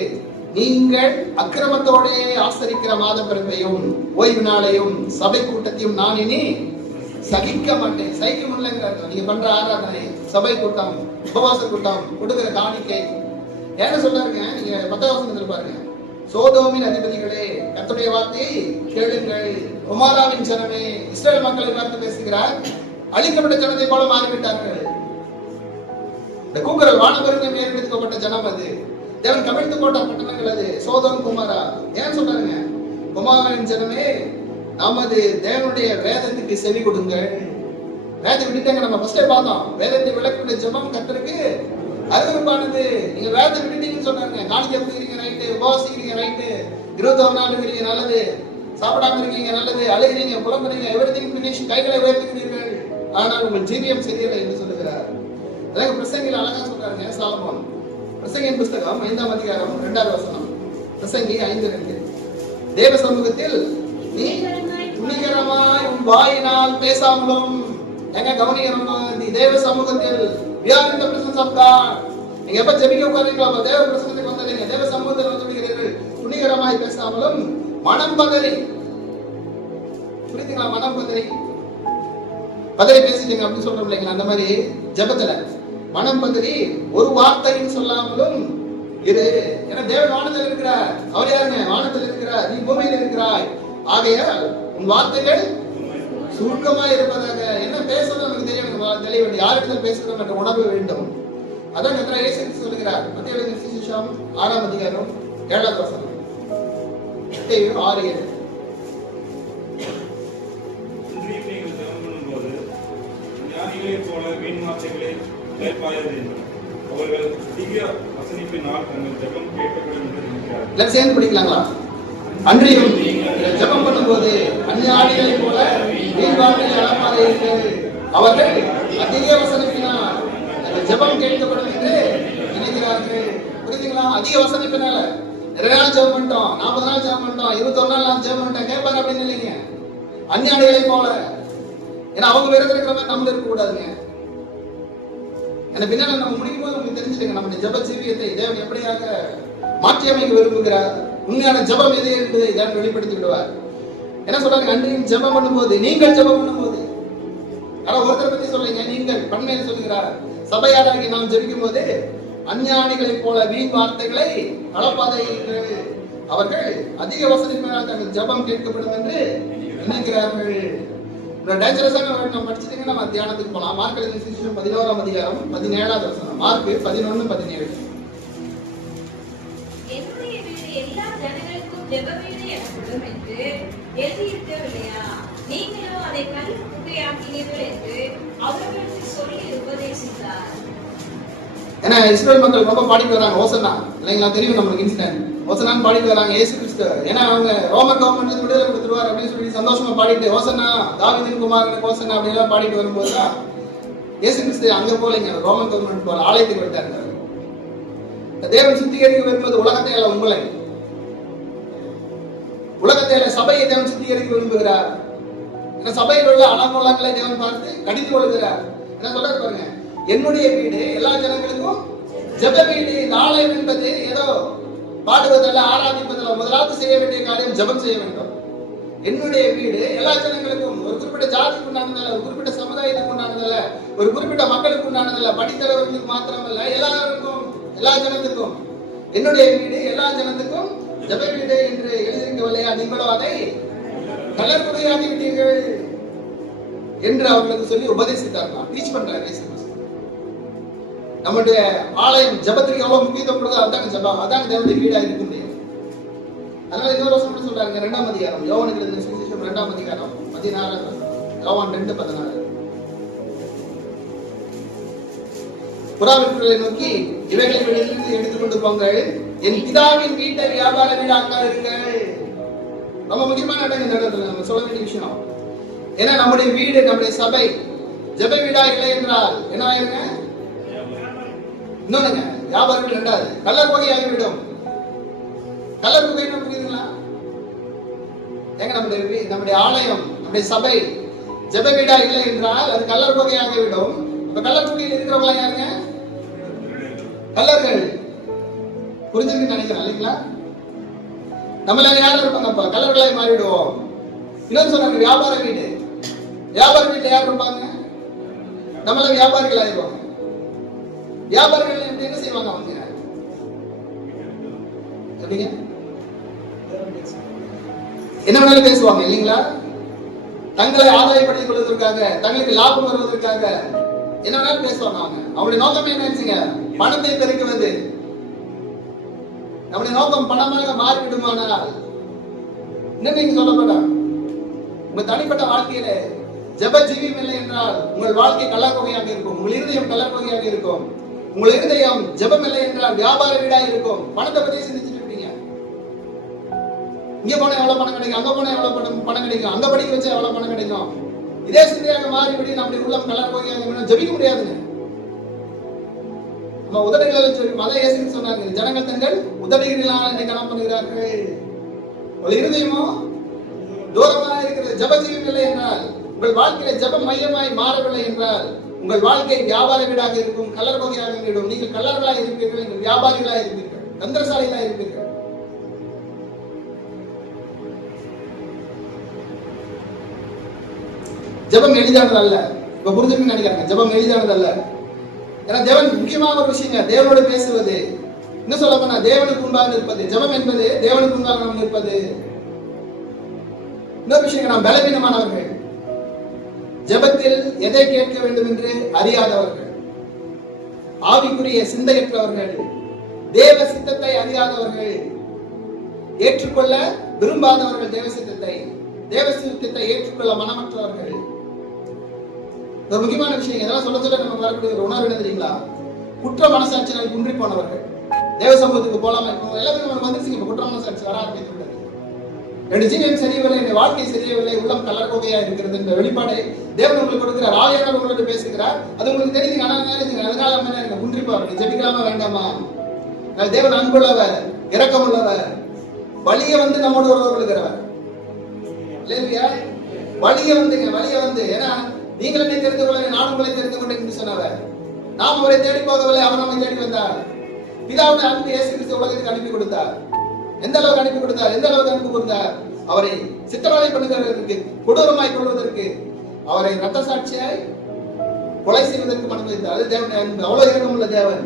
நீங்கள் அக்கிரமத்தோட ஆசரிக்கிற மாத பிறப்பையும் ஓய்வு நாளையும் சபை கூட்டத்தையும் நான் இனி சகிக்க மாட்டேன். சகிக்க முடியலங்கிறாங்க. நீங்க பண்ற ஆராதனை, சபை கூட்டம், உபவாச கூட்டம், கொடுக்கிற காணிக்கை, என்ன சொல்றாருங்க, நீங்க 10வது வசனத்துல பாருங்க. சோதோமின் அதிபதிகளே கர்த்தருடைய வார்த்தையை கேளுங்கள், குமாராவின் ஜனமே இஸ்ரவேல் மக்களை பார்த்து பேசுகிறார். அழிக்கப்பட்ட ஜனத்தை போல மாறிவிட்டார்கள். இந்த கூக்குரல் வானவர்கள் ஏற்படுத்தப்பட்ட ஜனம் அது. தேவன் கவிழ்த்து போட்ட பட்டணங்கள் அது. சோதோம் குமாரா ஏன் சொல்றாருங்க, குமாரின் ஜனமே நமது தேவனுடைய வேதத்துக்கு செவி கொடுங்கள். வேதத்தை விட்டுட்டாங்க. நம்ம ஃபர்ஸ்டே பார்த்தோம், வேதத்தை விளக்குடைய ஜெபம் கர்த்தருக்கு அருவருப்பானது. நீங்க வேதத்தை விட்டுட்டீங்கன்னு சொன்னாங்க. காணிக்கை கொடுக்குறீங்க ரைட்டு, உபவாசிக்கிறீங்க ரைட்டு, 21 நாள் இருக்கிறீங்க நல்லது, சாப்பிடாம இருக்கீங்க நல்லது, அழுகிறீங்க புலம்புறீங்க, எவ்ரிதிங் ஃபினிஷ், கைகளை உயர்த்துகிறீர்கள், ஆனால் உங்கள் ஜீவியம் சரியில்லை என்று சொல்லுகிறார். அதாவது பிரசங்கில அழகா சொல்றாருங்க சாலமோன். பிரசங்கின் புஸ்தகம் 5ஆம் அதிகாரம் 2வது வசனம். பிரசங்கி 5:2. தேவ சமூகத்தில் நீ துணிகரமாய் உன் வாயினால் பேசாமலும். எங்க கவனிக்கிறோம், நீ தேவ சமூகத்தில் we are in the presence of God. நீங்க எப்ப ஜெபிக்க உட்கார்றீங்களோ அப்ப தேவ பிரசன்னத்துக்கு வந்துடுங்க. தேவ சமூகத்தில் வந்து விடுகிறீர்கள். துணிகரமாய் பேசாமலும் மனம் பதறி. புரியுதுங்களா? மனம் பதறி பதறி பேசிட்டீங்க அப்படின்னு சொல்றோம் இல்லைங்களா? அந்த மாதிரி ஜெபத்துல மனம் பதறி ஒரு வார்த்தையும் சொல்லாமலும் இரு. ஏன்னா தேவன் வானத்தில் இருக்கிறார். அவர் யாருங்க? வானத்தில் இருக்கிறார், நீ பூமியில் இருக்கிறாய். ஆகையால் உன் வார்த்தைகள் சுருக்கமா இருப்பதாக. என்ன பேசணும் நமக்கு தெரிய வேண்டும். யாரிடத்தில் பேசுகிறோம் என்ற உணர்வு வேண்டும். அதான் கர்த்தர் இயேசு கிறிஸ்து சொல்கிறார். மத்தேயு சுவிசேஷம் 6ஆம் அதிகாரம் 7வது வசனம். மத்தேயு 6:7. நீங்கள் ஜெபம் பண்ணும்போது ஞானிகளைப் போல வீண் வார்த்தைகளை கேட்பாயீர்கள். அவர்கள் அதிக வசனிப்பினால் தங்கள் ஜெபம் கேட்கப்படும் என்று நினைக்கிறார்கள். எல்லாரும் சேர்ந்து படிக்கலாங்களா? அன்றியும் நீங்கள் ஜெபம் பண்ணும்போது அஞ்ஞானிகளைப் போல வீண் வார்த்தைகளை அலப்பாதீர்கள். அவர்கள் அதிக வசனிப்பினால் தங்கள் ஜெபம் கேட்கப்படும் என்று நினைக்கிறார்கள். புரியுதுங்களா? அதிக வசனிப்பினால நிறைய நாள் ஜெபம் பண்ணிட்டோம், 40 நாள் ஜெபம் பண்ணிட்டோம், 21 நாள் ஜெபம் பண்ணிட்டோம், கேட்பாங்க அப்படின்னு இல்லைங்க. அஞ்ஞானிகளைப் போல. ஏன்னா அவங்க விரதம் இருக்கிற மாதிரி நம்ம இருக்க கூடாதுங்க. ஏன்னா பின்னால நம்ம முடிக்கும் போது உங்களுக்கு தெரிஞ்சுடுங்க நம்முடைய ஜெப ஜீவியத்தை தேவன் எப்படியாக மாற்றி அமைக்க விரும்புகிறார். உண்மையான ஜெபம் எது என்பதை தேவன் வெளிப்படுத்தி விடுவார். என்ன சொல்றாங்க? அன்றையும் ஜெபம் பண்ணும்போது, நீங்கள் ஜெபம் பண்ணும்போது, ஆனா ஒருத்தரை பத்தி சொல்றீங்க, நீங்கள் பன்மையில சொல்லுகிறார். சபையாராகி நாம் ஜெபிக்கும் போது அஞ்ஞானிகளைப் போல வீண் வார்த்தைகளை அளப்பாதீர்கள். அவர்கள் அதிக வசனிப்பினால் தங்கள் ஜெபம் கேட்கப்படும் என்று நினைக்கிறார்கள். டேஞ்சரஸான நம்ம படிச்சுட்டீங்க. நம்ம தியானத்துக்கு போலாம். மார்க் எழுதின சுவிசேஷம் 11ஆம் அதிகாரம் 17வது வசனம். மார்க் 11:17. என்னுடைய வீடு எல்லா ஜனங்களுக்கும் ஜெப வீடு எனப்படும் என்று எழுதியிருக்கவில்லையா? நீங்களோ அதை கல் குகையாக்கினீர்கள் என்று அவர்களுக்கு சொல்லி உபதேசித்தார். ஏன்னா இஸ்ரவேல் மக்கள் ரொம்ப பாடிட்டு வராங்க ஓசன்னா இல்லைங்களா? தெரியும் நம்மளுக்கு இன்சிடென்ட். ஓசனான்னு பாடிட்டு வராங்க இயேசு கிறிஸ்து. ஏன்னா அவங்க ரோமன் கவர்மெண்ட் விடுதலை கொடுத்துருவார் அப்படின்னு சொல்லி சந்தோஷமா பாடிட்டு ஓசன்னா தாவீதின் குமாரனுக்கு ஓசன்னா அப்படிலாம் பாடிட்டு வரும்போது தான் இயேசு கிறிஸ்து அங்க போலீங்க, ரோமன் கவர்மெண்ட் போல ஆலயத்துக்கு விட்டாங்க. தேவன் சுத்திகரிக்க விரும்புவது உலகத்தை அல்ல, உங்களை. உலகத்தை அல்ல, சபையை தேவன் சுத்திகரிக்க விரும்புகிறார். ஏன்னா சபையில் உள்ள அலங்கோலங்களை தேவன் பார்த்து கடிந்து கொள்கிறார். என்ன சொல்றாரு பாருங்க, என்னுடைய வீடு எல்லா ஜனங்களுக்கும் ஜெப வீடு. இந்த ஆலயம் என்பது ஏதோ பாடுவதல்ல, ஆராதிப்பதல்ல. முதலாவது செய்ய வேண்டிய காரியம் ஜெபம் செய்ய வேண்டும். என்னுடைய வீடு எல்லா ஜனங்களுக்கும், ஒரு குறிப்பிட்ட ஜாதிக்கு உண்டானதல்ல, ஒரு குறிப்பிட்ட சமுதாயத்துக்கு உண்டானதல்ல, ஒரு குறிப்பிட்ட மக்களுக்கு உண்டானதல்ல, படித்தவர்களுக்கு மாத்திரமல்ல, எல்லாருக்கும், எல்லா ஜனத்துக்கும். என்னுடைய வீடு எல்லா ஜனத்துக்கும் ஜெப வீடு என்று எழுதியிருக்கவில்லையா? நீங்களோ அதை கலர் குறையாகி விட்டீர்கள் என்று அவர்களுக்கு சொல்லி உபதேசித்தார்களாம். டீச் பண்றாங்க. நம்முடைய ஆலயம் ஜெபத்துக்கு எவ்வளவு முக்கியத்துவம் கொடுத்தா அதாங்க ஜெபம், அதாங்க தேவனுடைய வீடா இருக்க முடியும். அதனால இன்னொரு வருஷம் சொல்றாங்க 2ஆம் அதிகாரம் யோவானுக்கு எழுதின சுவிசேஷம் 2ஆம் அதிகாரம் 14 யோவான் 2:14. புறாவிற்குள்ளே நோக்கி இவைகளை வெளியிலிருந்து எடுத்துக்கொண்டு போங்கள், என் பிதாவின் வீட்டை வியாபார வீடாக்காதீர்கள். ரொம்ப முக்கியமான இடம் இந்த இடத்துல நம்ம சொல்ல வேண்டிய விஷயம். ஏன்னா நம்முடைய வீடு, நம்முடைய சபை ஜெப வீடா இல்லை என்றால் என்ன ஆயிருங்க? இன்னொன்னுங்க, வியாபாரம் 2வது கள்ளர் குகையாகிவிடும். கள்ளர் குகை என்ன புரியுதுங்களா? ஏங்க நம்முடைய ஆலயம், நம்முடைய சபை ஜெப வீடா இல்லை என்றால் அது கள்ளர் குகையாகிவிடும். இப்ப கள்ளர் குகையில் இருக்கிறவங்களா யாருங்க? கள்ளர்கள். புரிஞ்சுன்னு நினைக்கிறேன் இல்லைங்களா? நம்மள யாரும் இருப்பாங்கப்பா, கள்ளர்களாய் மாறிடுவோம். இன்னொன்னு சொன்னாங்க வியாபார வீடு. வியாபார வீட்டுல யார் இருப்பாங்க? நம்மள வியாபாரிகள் ஆயிடுவாங்க. வியாபாரிகள் என்ன செய்வாங்க? அவங்க எப்படிங்க? என்ன வேணாலும் பேசுவாங்க இல்லைங்களா? தங்களை ஆதாயப்படுத்திக் கொள்வதற்காக, தங்களுக்கு லாபம் வருவதற்காக என்ன வேணாலும் பேசுவாங்க. அவங்களுடைய நோக்கமே என்ன இருந்துச்சுங்க? பணத்தை பெருக்குவது. நம்முடைய நோக்கம் பணமாக மாறிவிடுமானால் என்ன நீங்க சொல்லப்பட்ட உங்க தனிப்பட்ட வாழ்க்கையில ஜெப ஜீவியம் இல்லை என்றால் உங்கள் வாழ்க்கை கள்ளக்கொகையாக இருக்கும். உங்கள் இருதயம் கள்ளக்கொகையாக இருக்கும். உங்கள் இருதயம் ஜெபம் இல்லை என்றால் வியாபார வீடாக இருக்கும். பணத்தை பத்தி சிந்திச்சுட்டு இருப்பீங்க. இங்க போனா எவ்வளவு பணம் கிடைக்கும், அங்க போனா எவ்வளவு பணம் கிடைக்கும், அங்க படிக்க வச்சா எவ்வளவு பணம் கிடைக்கும். இதே சிந்தையாக மாறிவிடி நம்முடைய உள்ளம் கள்ளக்கொகையாக ஜெபிக்க முடியாதுங்க. நம்ம உதடுகளை சொல்லி மத இயேசு சொன்னாங்க, ஜனங்கள் தங்கள் உதடுகளினால் என்னை கனம் பண்ணுகிறார்கள். உங்கள் இருதயமோ தூரமாக இருக்கிற ஜெப ஜீவியம் இல்லை என்றால், உங்கள் வாழ்க்கையில ஜெபம் மையமாய் மாறவில்லை என்றால் உங்கள் வாழ்க்கை வியாபார வீடாக இருக்கும், கல்லர் வகையாக இருக்கும். நீங்கள் கல்லர்களாக இருப்பீர்கள், நீங்கள் வியாபாரிகளாக இருப்பீர்கள், தந்திரசாலிகளாக இருப்பீர்கள். ஜெபம் எளிதானது அல்ல. இப்ப புரிஞ்சுன்னு நினைக்கிறாங்க, ஜெபம் எளிதானது அல்ல. ஏன்னா தேவன் முக்கியமான ஒரு விஷயங்க, தேவனோடு பேசுவது. இன்னும் சொல்ல போனா தேவனுக்கு முன்பாக நிற்பது. ஜெபம் என்பது தேவனுக்கு முன்பாக நாம் நிற்பது. இன்னொரு விஷயம், நாம் பலவீனமானவர்கள், ஜெபத்தில் எதை கேட்க வேண்டும் என்று அறியாதவர்கள், ஆவிக்குரிய சிந்தையற்றவர்கள், தேவ சித்தத்தை அறியாதவர்கள், ஏற்றுக்கொள்ள விரும்பாதவர்கள், தேவ சித்தத்தை ஏற்றுக்கொள்ள மனமற்றவர்கள். ஒரு முக்கியமான விஷயம், இதெல்லாம் சொல்ல சொல்ல நம்ம வரக்கூடிய ஒரு உணர்வு என்ன தெரியுங்களா? குற்ற மனசாட்சியால் குன்றி போனவர்கள். தேவ சமூகத்துக்கு போலாம இருக்கும் எல்லாமே நமக்கு வந்துருச்சுங்க. குற்ற மனசாட்சி வர ஆரம்பித்து விட்டது. ரெண்டு ஜீவன் சரியவில்லை, என் வாழ்க்கை சரியவில்லை, உள்ளம் கலர்கோகையா இருக்கிறது. இந்த வெளிப்பாடை தேவன் உங்களுக்கு கொடுக்கிறார், ஆவியானவர் உங்களோட பேசுகிறார். அது உங்களுக்கு தெரியுங்க. அதனால குன்றி போவார்கள். ஜெபிக்கலாமா வேண்டாமா? தேவன் அன்புள்ளவர், இரக்கமுள்ளவர், வழிய வந்து நம்மோடு உறவு கொள்கிறவர் இல்லையா? வழிய வந்து ஏன்னா நீங்கள் என்னை தெரிந்து கொள்ள நான் உங்களை தெரிந்து கொண்டேன் என்று சொன்னவர். நாம் அவரை தேடி போகவில்லை, அவர் நம்மை தேடி வந்தார். பிதாவுடைய அன்பு இயேசு கிறிஸ்து உலகத்துக்கு அனுப்பி கொடுத்தார். எந்த அளவுக்கு அனுப்பி கொடுத்தார்? எந்த அளவுக்கு அனுப்பி கொடுத்தார்? அவரை சித்திரவதை பண்ணுகிறதற்கு, கொடூரமாய் கொள்வதற்கு, அவரை ரத்த சாட்சியாய் கொலை செய்வதற்கு மனம் வைத்தார். அது தேவனுடைய அன்பு. அவ்வளவு இரக்கமுள்ள தேவன்.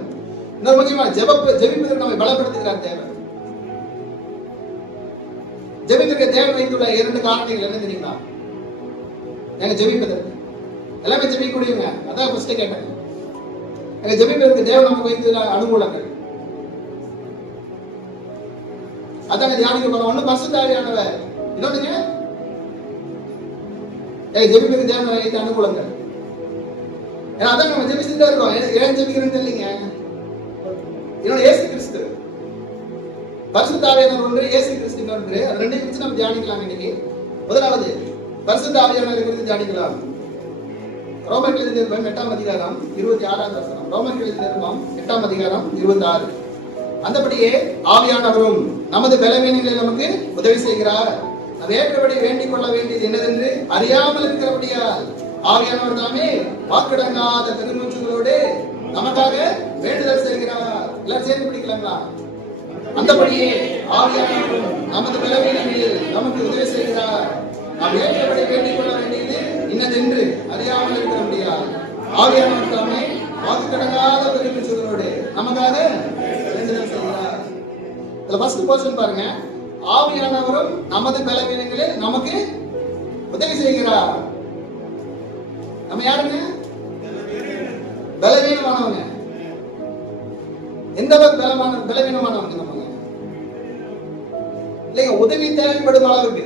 இன்னொரு முக்கியமா ஜெபிப்பதற்கு நம்மை பலப்படுத்துகிறார் தேவன். ஜெபிப்பதற்கு தேவன் வைத்துள்ள 2 காரணங்கள் என்ன தெரியுமா? எங்க ஜெபிப்பதற்கு எல்லாமே ஜெபிக்கக்கூடியவங்க. அதான் ஃபர்ஸ்ட் கேட்டேன். எங்க ஜெபிப்பதற்கு தேவன் நமக்கு வைத்துள்ள அனுகூலங்கள். அதாங்க தியானிக்க போறோம். ஒண்ணு பரிசுத்த ஆவியானவர், இன்னொன்னுங்க ஜெபிப்பதற்கு தேவன் வைத்த அனுகூலங்கள். ஏன்னா அதான் நம்ம ஜெபிச்சுட்டு இருக்கோம். ஏன் ஜெபிக்கிறேன்னு தெரியலீங்க. இன்னொன்னு இயேசு கிறிஸ்து. பரிசுத்த ஆவியானவர் ஒன்று, இயேசு கிறிஸ்து ஒன்று. அது ரெண்டையும் குறித்து நம்ம தியானிக்கலாம் இன்னைக்கு. முதலாவது பரிசுத்த ஆவியானவர் குறித்து தியானிக்கலாம். ரோமர் எழுதிய நிருபம் 8ஆம் அதிகாரம் 26ஆவது வசனம். ரோமர் எழுதிய நிருபம் 8ஆம் அதிகாரம் 26. அந்தபடியே ஆவியானவரும் நமது பலவீனங்களில் நமக்கு உதவி செய்கிறார். நாம் ஏற்றபடி வேண்டிக் கொள்ள வேண்டியது என்னதென்று அறியாமல் இருக்கிறபடியால் ஆவியானவர் தாமே வாக்கடங்காத பெருமூச்சுகளோடு நமக்காக வேண்டுதல் செய்கிறார். எல்லாரும் சேர்ந்து பிடிக்கலாங்களா? அந்தபடியே ஆவியானவரும் நமது பலவீனங்களில் நமக்கு உதவி செய்கிறார். நாம் ஏற்றபடி வேண்டிக் கொள்ள வேண்டியது இன்னதென்று அறியாமல் இருக்கிறபடியால் ஆவியானவர் தாமே வாக்குக்கடங்காத பெருமூச்சுகளோடு நமக்காக வேண்டுதல் செய்கிறார். இதுல ஃபர்ஸ்ட் போர்ஷன் பாருங்க. ஆவியானவரும் நமது பலவீனங்களில் நமக்கு உதவி செய்கிறார். நம்ம யாருங்க? பலவீனமானவங்க. எந்த அளவுக்கு பலவீனமானவங்க நம்ம இல்லைங்க. உதவி தேவைப்படும் அளவுக்கு.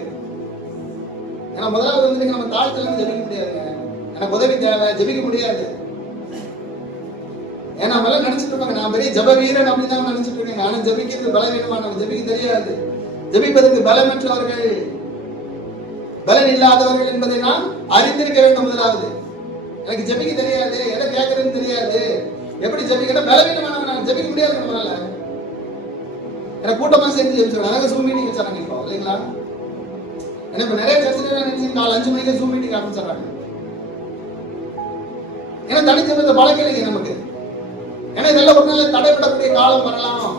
ஏன்னா முதலாவது வந்து நம்ம தாழ்த்துல ஜெபிக்க முடியாதுங்க. எனக்கு உதவி தேவை, ஜெபிக்க முடியாது. ஏன்னா நம்ம எல்லாம் நினைச்சிட்டு இருப்பாங்க நான் பெரிய ஜப வீரன் அப்படின்னு தான் நினைச்சிட்டு இருக்கேங்க. ஆனா ஜெபிக்கிறது பலவீனமானவங்க, ஜெபிக்க தெரியாது. ஜெபிப்பதற்கு பலமற்றவர்கள், பலன் இல்லாதவர்கள் என்பதை நான் அறிந்திருக்க வேண்டும். முதலாவது எனக்கு ஜெபிக்க தெரியாது, எதை கேட்கறதுன்னு தெரியாது, எப்படி ஜெபிக்கிற பலவீனமானவங்க, நான் ஜெபிக்க முடியாது. நம்மளால எனக்கு கூட்டமா சேர்ந்து ஜெபிச்சிருக்காங்க. அதாவது ஜூம் மீட்டிங் வச்சாங்க இப்போ இல்லைங்களா? ஏன்னா இப்ப நிறைய சர்ச்சை நினைச்சு காலை 5 மணிக்கு ஜூம் மீட்டிங் ஆரம்பிச்சிடறாங்க. ஏன்னா தனிச்சபத்தை பழக்கம் இல்லைங்க நமக்கு. ஏன்னா இதெல்லாம் ஒரு நாள் தடைப்படக்கூடிய காலம் வரலாம்.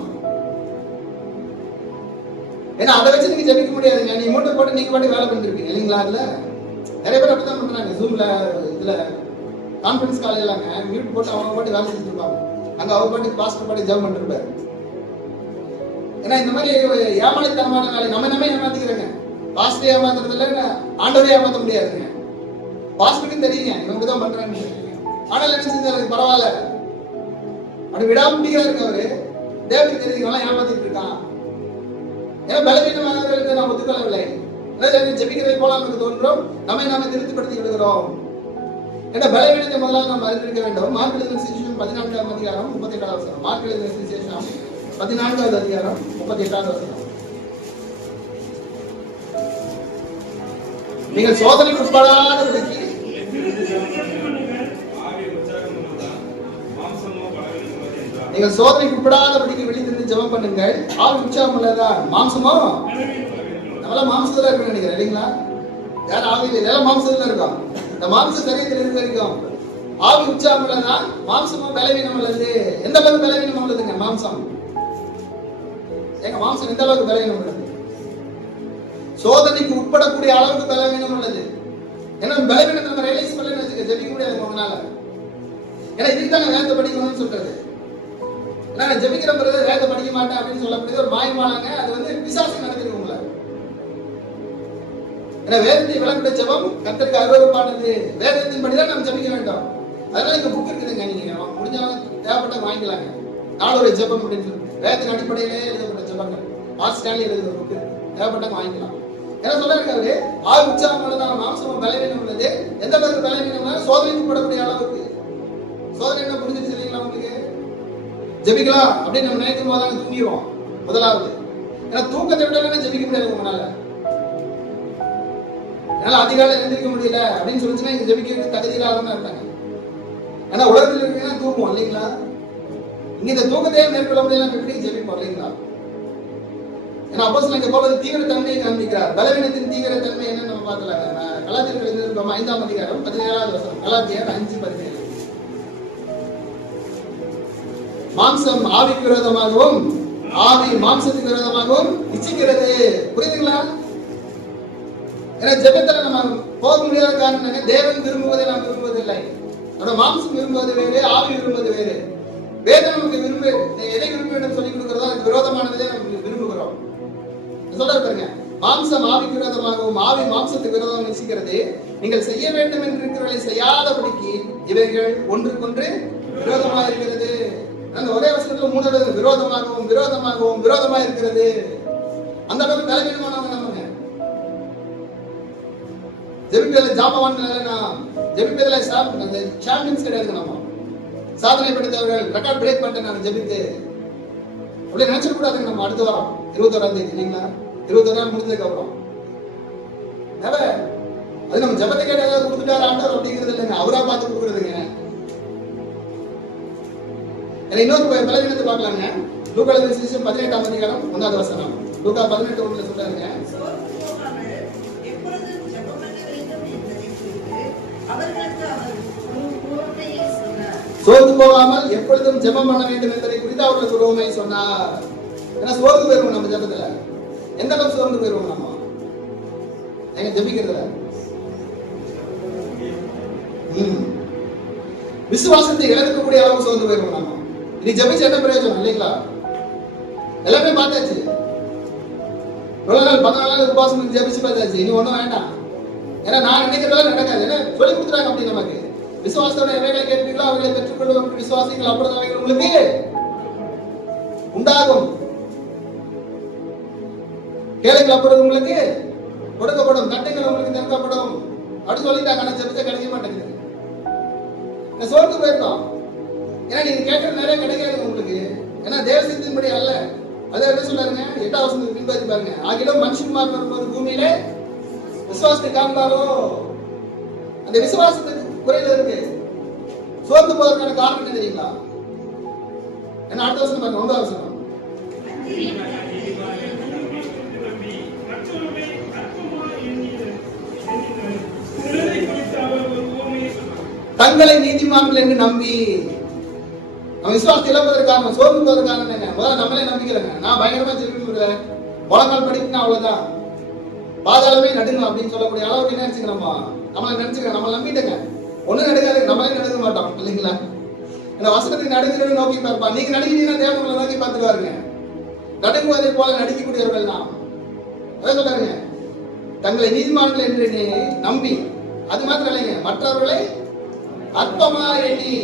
ஏன்னா அதை வச்சு நீங்க ஜெபிக்க முடியாதுங்க. நீ மூட்டை போட்டு நீங்க பாட்டு வேலை பண்ணிருப்பீங்க இல்லைங்களா? அதுல நிறைய பேர் அப்படிதான் பண்றாங்க. ஜூம்ல இதுல கான்ஃபரன்ஸ் கால் எல்லாங்க மியூட் போட்டு அவங்க பாட்டு வேலை செஞ்சுட்டு இருப்பாங்க. அங்க அவங்க பாட்டு பாஸ்டர் பாட்டு ஜெபம் பண்ணிருப்பாரு. ஏன்னா இந்த மாதிரி ஏமாளித்தனமான வேலை நம்ம ஏமாத்திக்கிறேங்க. பாஸ்டர் ஏமாத்துறது இல்ல, ஆண்டவரே ஏமாத்த முடியாதுங்க. பாஸ்டருக்கு தெரியுங்க இவங்க தான் பண்றாங்க. ஆனால் என்ன செஞ்சாரு, பரவாயில்ல அப்படி விடாமட்டியா இருக்கவரு தேவனுக்கு தெரியுது ஏமாத்திட்டு இருக்கான். ஏன்னா பலவீனமானவர்களுக்கு நாம் ஒத்துக்கொள்ளவில்லை. ஜெபிக்கிறதை போல நமக்கு தோன்றும், நாம திருப்திப்படுத்திக் விடுகிறோம். ஏன்னா பலவீனத்தை முதலாக நாம் அறிந்திருக்க வேண்டும். மார்க் எழுதின சுவிசேஷம் 14ஆம் அதிகாரம் 38ஆவது வசனம். மார்க் எழுதின சுவிசேஷம் 14ஆவது அதிகாரம் 38ஆவது வசனம். நீங்கள் சோதனைக்கு உட்படாதபடிக்கு நீங்கள் சோதனைக்கு உட்படாதபடிக்கு வெளியிலிருந்து ஜெபம் பண்ணுங்கள். ஆவி உற்சாகம் உள்ளதா, மாம்சமோ நம்மள மாம்சத்துல இருக்குன்னு நினைக்கிறேன் இல்லைங்களா? யார் ஆவியில் இதெல்லாம் மாம்சத்துல இருக்கோம். இந்த மாம்ச சரீரத்தில் இருக்க வரைக்கும் ஆவி உற்சாகம் உள்ளதா, மாம்சமும் பலவீனம் உள்ளது. எந்த அளவுக்கு பலவீனம் உள்ளதுங்க மாம்சம்? எங்க மாம்சம் எந்த அளவுக்கு பலவீனம் உள்ளது? சோதனைக்கு உட்படக்கூடிய அளவுக்கு பலவீனம் உள்ளது. ஏன்னா பலவீனத்தை நம்ம ரியலைஸ் பண்ணலன்னு வச்சுக்க ஜெபிக்க முடியாது உங்களால. ஏன்னா இதுக்கு தாங்க வேதத்தை படிக்கணும்னு சொல்றது. ஏன்னா ஜெபிக்கிற பிறகு வேதத்தை படிக்க மாட்டேன் அப்படின்னு சொல்லக்கூடிய ஒரு மாயமானாங்க. அது வந்து பிசாசு நடக்குது உங்களை. ஏன்னா வேதத்தை விளக்குற ஜெபம் கர்த்தருக்கு அருவருப்பானது. வேதத்தின் படிதான் நம்ம ஜெபிக்க வேண்டும். அதனால இந்த புக் இருக்குதுங்க, நீங்க முடிஞ்சவங்க தேவைப்பட்ட வாங்கிக்கலாங்க. நாளொரு ஜெபம் அப்படின்னு சொல்லிட்டு வேதத்தின் அடிப்படையிலே எழுதப்பட்ட ஜெபங்கள் ஆஸ்திரேலியா எழுதுற புக் தேவைப்பட்ட வாங்கிக்கலாம். என்ன சொல்றாரு, ஆவி உற்சாகம் உள்ளதான், மாம்சமும் பலவீனம் உள்ளது. எந்த அளவுக்கு பலவீனம்னா சோதனைக்கு போடக்கூடிய அளவுக்கு. சோதனை என்ன புரிஞ்சிருச்சு இல்லைங்களா உங்களுக்கு? ஜெபிக்கலாம் அப்படின்னு நம்ம நினைக்கும் போது தான் தூங்கிடுவோம் முதலாவது. ஏன்னா தூக்கத்தை விட ஜெபிக்க முடியாது உங்களால. என்னால அதிகாலை எழுந்திருக்க முடியல அப்படின்னு சொல்லிச்சுன்னா இங்க ஜெபிக்கிறதுக்கு தகுதி இல்லாம இருக்காங்க. ஏன்னா உலகத்தில் இருக்கீங்கன்னா தூக்குவோம் இல்லைங்களா? இங்க இந்த தூக்கத்தையே மேற்கொள்ள முடியல, எப்படி ஜெபிப்போம் இல்லைங்களா? ஏன்னா அப்போஸ்தலன் இங்க போல தீவிர தன்மையை காண்பிக்கிறார். பலவீனத்தின் தீவிர தன்மை என்னன்னு நம்ம பார்க்கலாங்க. கலாத்தியர் எழுதியிருக்கோம் 5ஆம் அதிகாரம் 17ஆவது வசனம். கலாத்தியர் 5:17. மாம்சம் ஆவிக்கு விரோதமாகவும் ஆவி மாம்சத்துக்கு விரோதமாகவும் இச்சிக்கிறது. புரியுதுங்களா? ஏன்னா ஜெபத்துல நம்ம போக முடியாத காரணம் தேவன் விரும்புவதை நாம் விரும்புவதில்லை. நம்ம மாம்சம் விரும்புவது வேறு, ஆவி விரும்புவது வேறு. வேதம் நமக்கு எதை விரும்ப வேண்டும் சொல்லி கொடுக்கிறதோ அதுக்கு விரோதமானதே நம்ம விரும்புகிறோம். சொல்றாரு பாருங்க, மாம்சம் ஆவிக்கு விரோதமாகவும் ஆவி மாம்சத்துக்கு விரோதமாக நேசிக்கிறது. நீங்கள் செய்ய வேண்டும் என்று இருக்கிறவர்களை செய்யாதபடிக்கு இவைகள் ஒன்றுக்கொன்று விரோதமாக இருக்கிறது. அந்த ஒரே வசனத்துல 3 தடவை விரோதமாகவும் விரோதமாகவும் விரோதமா இருக்கிறது. அந்த அளவுக்கு பலவீனமானவங்க நம்ம. ஜெபிப்பதில் ஜாம்பவான்கள் இல்லைனா ஜெபிப்பதில் சாம்பியன்ஸ் கிடையாது. நம்ம சாதனை படைத்தவர்கள், ரெக்கார்ட் பிரேக் பண்ணிட்டு நான் ஜெபித்து அப்படி நினைச்சிட கூடாதுங்க. நம்ம அடுத்த வாரம் 21ஆம் தேதி இல்லைங்களா? 21 நாள் முடிஞ்சதுக்கு அப்புறம் அது நம்ம ஜெபத்தை கேட்டு ஏதாவது கொடுத்துட்டாரு ஆண்டவர் அப்படிங்கிறது இல்லைங்க, அவரா பார்த்து கொடுக்குறதுங்க. இன்னொரு பலவீனத்தை பார்க்கலாங்க. லூக்கா எழுதின சுவிசேஷம் 18ஆம் அதிகாரம் 1வது வசனம். லூக்கா 18:1 சொல்றாருங்க, சோர்ந்து போகாமல் எப்பொழுதும் ஜெபம் பண்ண வேண்டும் என்பதை குறித்து அவர்களுக்கு ஒரு உவமை சொன்னார். ஏன்னா சோர்ந்து போயிருவோம் நம்ம ஜெபத்துல. எந்த அளவுக்கு சோர்ந்து போயிருவோம் நம்ம எங்க ஜெபிக்கிறதுல? விசுவாசத்தை இழக்கக்கூடிய அளவுக்கு சோர்ந்து போயிருவோம் நம்ம. இது ஜெபிச்சு என்ன பிரயோஜனம் இல்லைங்களா? எல்லாமே பார்த்தாச்சு. எவ்வளவு நாள் 14 நாள் உபவாசம் ஜெபிச்சு பார்த்தாச்சு. இனி ஒண்ணும் வேண்டாம். ஏன்னா நான் நினைக்கிறதெல்லாம் நடக்காது. ஏன்னா சொல்லி கொடுத்துறாங்க அப்படி நமக்கு. விசுவாசத்தோட எவைகளை கேட்பீங்களோ அவர்களை பெற்றுக்கொள்ளும் விசுவாசிகள் அப்பொழுது உங்களுக்கு உண்டாகும். கேளுங்கள் அப்பொழுது உங்களுக்கு கொடுக்கப்படும், தட்டுங்கள் உங்களுக்கு திறக்கப்படும் அப்படி சொல்லிட்டாங்க. ஆனா ஜெபிச்சா கிடைக்க மாட்டேங்குது. சோர்ந்து போயிருந்தோம். ஏன்னா நீங்க கேட்கறது நிறைய கிடைக்காது உங்களுக்கு. ஏன்னா தேவ சித்தத்தின்படி அல்ல. அது என்ன சொல்றாருங்க 8ஆம் வசனத்துக்கு பின்பற்றி பாருங்க. ஆகிலும் மனுஷன்மார் வரும்போது பூமியிலே விசுவாசத்தை காண்பாரோ. அந்த விசுவாசத்துக்கு குறையில இருக்கு. சோர்ந்து போவதற்கான காரணம் என்ன தெரியுங்களா? என்ன அடுத்த வசனம் பாருங்க, 9ஆம் வசனம். தங்களை நீதிமான்கள் என்று நம்பி நம்ம விசுவாசத்தை இழப்பதற்கான சோர்ந்து போவதற்கான என்ன? முதல்ல நம்மளே நம்பிக்கிறேங்க. நான் பயங்கரமா ஜெபிக்கிறேன், முழங்கால் படிக்கணும், அவ்வளவுதான் பாதாளமே நடுங்க அப்படின்னு சொல்லக்கூடிய அளவுக்கு என்ன நினைச்சுக்கிறோமா? நம்மளை நினைச்சுக்கிறோம், நம்மளை நம்பிட்டேங்க. ஒண்ணும் நடுக்காது, நம்மளே நடுக்க மாட்டோம் இல்லைங்களா? இந்த வசனத்துக்கு நடுங்கிறது நோக்கி பார்ப்பா. நீங்க நடுக்கிறீங்கன்னா தேவன் உங்களை நோக்கி பார்த்துருவாருங்க. நடுங்குவதை போல நடிக்கக்கூடியவர்கள் நாம். அதான் சொல்றாங்க, தங்களை நீதிமான்கள் என்று நம்பி, அது மாத்திரம் இல்லைங்க, மற்றவர்களை அற்பமா எண்ணி.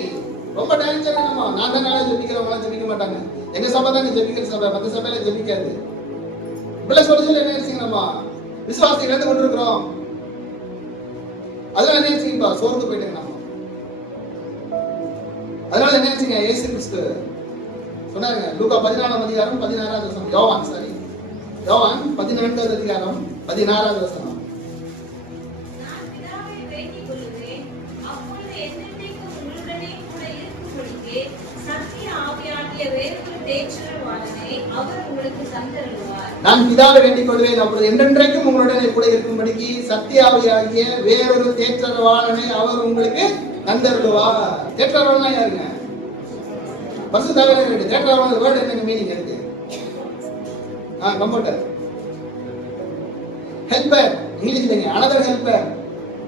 ரொம்ப டேஞ்சர். நம்ம நான் தான் நாளை ஜெபிக்கிறவங்க ஜெபிக்க மாட்டாங்க. எங்க சபை தாங்க ஜெபிக்கிற சபை, மற்ற சபையில ஜெபிக்காது. இப்படிலாம் சொல்லி என்ன நினைச்சீங்க, நம்ம விசுவாசத்தை இழந்து கொண்டிருக்கிறோம். அதெல்லாம் என்ன நினைச்சீங்கப்பா, சோர்ந்து போயிட்டேங்க நம்ம. அதனால என்ன நினைச்சீங்க, இயேசு கிறிஸ்து சொன்னாங்க லூக்கா 14ஆம் அதிகாரம் 16வது வசனம், யோவான் 14வது அதிகாரம் 16வது வசனம். நான் பிதாவை வேண்டிக் கொள்ளுவேன், அப்பொழுது என்னென்றைக்கும் உங்களுடனே கூட இருக்கும்படிக்கு சத்திய ஆவியாகிய வேறொரு தேற்றரவாளனை அவர் உங்களுக்கு தந்தருளுவார். நான் பிதாவை வேண்டிக் கொள்வேன், அப்பொழுது என்றென்றைக்கும் உங்களுடனே கூட இருக்கும்படிக்கு சத்திய ஆவியாகிய வேறொரு தேற்றரவாளனை அவர் உங்களுக்கு தந்தருளுவார். தேற்றரவாளனா யாருங்க? பரிசுத்த ஆவியானவர். தேற்றரவாளன் வேர்ட் என்னங்க மீனிங் இருக்கு? Computer helper, இங்கிலீஷ்லங்க another helper.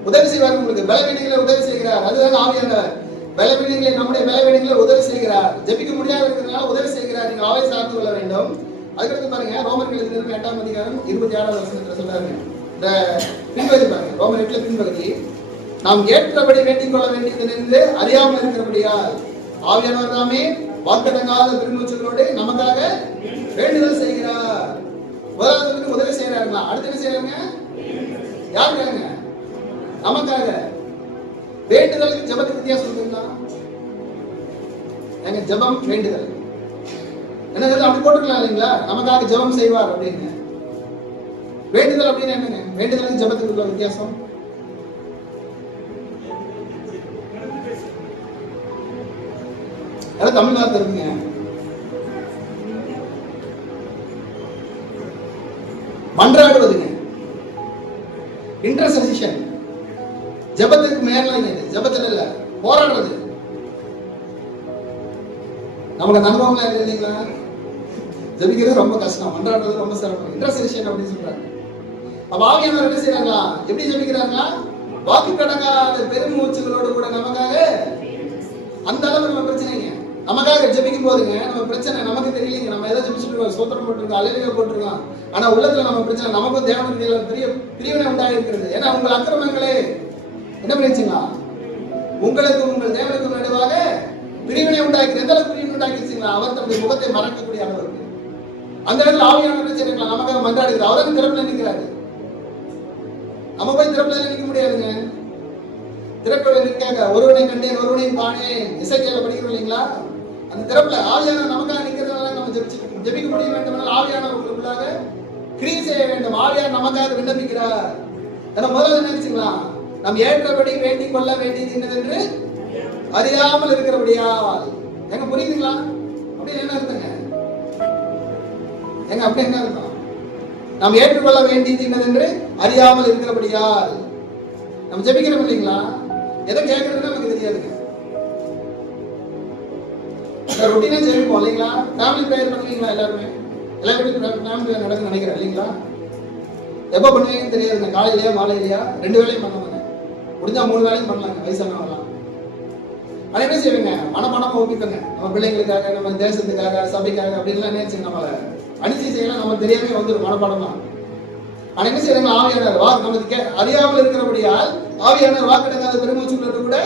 உதவி செய்வார், உங்களுக்கு பலவீனங்களை உதவி செய்கிறார். அதுதான் ஆவியானவர். பலவீனங்களை, நம்முடைய பலவீனங்களை உதவி செய்கிறார். ஜெபிக்க முடியாத இருக்கிறதுனால உதவி செய்கிறார். நீங்க அவை சார்ந்து கொள்ள வேண்டும். அதுக்கடுத்து பாருங்க, ரோமர்கள் எழுதின 8ஆம் அதிகாரம் 26வது வசனத்துல சொல்றாங்க. இந்த பின்பகுதி பாருங்க, ரோமர் 8 பின்பகுதி. நாம் ஏற்றபடி வேண்டிக் கொள்ள வேண்டியது என்று அறியாமல் இருக்கிறபடியால் ஆவியானவர் தாமே வாக்கடங்காத பெருமூச்சுகளோடு நமக்காக வேண்டுதல் செய்கிறார். முதலாவது உதவி செய்யறாருங்களா? அடுத்து என்ன செய்யறாங்க? யாருக்காங்க? நமக்காக. வேண்டுதலுக்கு ஜெபத்துக்கு வித்தியாசம் இருக்குங்களா? எங்க ஜெபம் வேண்டுதல் என்ன அப்படி போட்டுக்கலாம் இல்லைங்களா? நமக்காக ஜெபம் செய்வார் அப்படின்னு. வேண்டுதல் அப்படின்னு என்னங்க? வேண்டுதலுக்கு ஜெபத்துக்கு உள்ள வித்தியாசம் தமிழ்நாடு இருக்குங்க. மன்றாடுவதுங்க, இன்டர்செஷன். ஜெபத்துக்கு மேல ஜெபத்துல இல்ல, போராடுறது. நமக்கு அனுபவம் இல்லைங்களா? ஜெபிக்கிறது ரொம்ப கஷ்டம், மன்றாடுறது ரொம்ப சிரமம். இன்டர்செஷன் அப்படின்னு சொல்றாங்க. அப்ப ஆவியானவர் என்ன செய்யறாங்களா? எப்படி ஜெபிக்கிறாங்களா? வாக்கு கடங்காத பெருமூச்சுகளோடு கூட நமக்காக. அந்த அளவு நம்ம பிரச்சனைங்க. நமக்காக ஜெபிக்கும் போதுங்க நம்ம பிரச்சனை நமக்கு தெரியலங்க. நம்ம ஏதோ ஜெபிச்சுட்டு சோத்திரம் போட்டிருக்கோம், அல்லேலூயா போட்டிருக்கோம். ஆனா உள்ளத்துல நம்ம பிரச்சனை, நமக்கும் தேவனுக்கு பெரிய பிரிவினை உண்டாயிருக்கிறது. ஏன்னா உங்கள் அக்கிரமங்களே என்ன பண்ணிச்சுங்களா? உங்களுக்கு உங்கள் தேவனுக்கும் நடுவாக பிரிவினை உண்டாக்கி. எந்த அளவுக்கு பிரிவினை உண்டாக்கிச்சுங்களா? அவர் தன்னுடைய முகத்தை மறக்கக்கூடிய அளவுக்கு. அந்த இடத்துல ஆவியானவர் என்ன செய்யலாம்? நமக்காக மன்றாடுகிறார். அவரும் திறப்புல நிற்கிறாரு. நம்ம போய் திறப்புல நிற்க முடியாதுங்க. திறப்புல நிற்காங்க. ஒருவனை கண்டேன் ஒருவனையும் காணேன், இசைக்கையில படிக்கிறோம் இல்லைங்களா? அந்த திறப்புல ஆவியானவர் நமக்காக நிற்கிறதுனால நம்ம ஜெபிக்க முடிய வேண்டும். ஆவியானவர் உங்களுக்குள்ளாக கிரியை செய்ய வேண்டும். ஆவியானவர் நமக்காக விண்ணப்பிக்கிறார். முதல்ல நினைச்சுங்களா? நாம் ஏற்றபடி வேண்டிக் கொள்ள வேண்டியது என்னதென்று அறியாமல் இருக்கிறபடியால். எங்க புரியுதுங்களா? அப்படின்னு என்ன அர்த்தங்க? எங்க அப்படி என்ன அர்த்தம்? நாம் ஏற்றுக்கொள்ள வேண்டியது என்னதென்று அறியாமல் இருக்கிறபடியால். நம்ம ஜெபிக்கிறோம் இல்லைங்களா? எதை கேட்கறதுன்னு நமக்கு தெரியாதுங்க. ரொட்டீனா ஜெபிப்போம் இல்லைங்களா? ஃபேமிலி ப்ரேயர் பண்ணுவீங்களா? எல்லாருமே எல்லா வீட்டுக்கும் ஃபேமிலி நடக்குன்னு நினைக்கிறேன் இல்லைங்களா? எப்போ பண்ணுவீங்கன்னு தெரியாதுங்க. காலையிலையா மாலையிலையா? 2 வேளையும் பண்ணுவாங்க. முடிஞ்சா 3 வேளையும் பண்ணலாங்க, வயசானவங்களாம். ஆனா என்ன செய்வீங்க? மனப்பணமா ஒப்பிப்பங்க. நம்ம பிள்ளைங்களுக்காக, நம்ம தேசத்துக்காக, சபைக்காக அப்படின்லாம் நினைச்சு நம்மளை அணிச்சி செய்யலாம். நமக்கு தெரியாம வந்துடும் மனப்பாடமா. ஆனா என்ன செய்யறாங்க? ஆவியானவர் நமக்கு அறியாமல் இருக்கிறபடியால் ஆவியானவர் வாக்கெடுக்காத பெருமூச்சுகளோடு கூட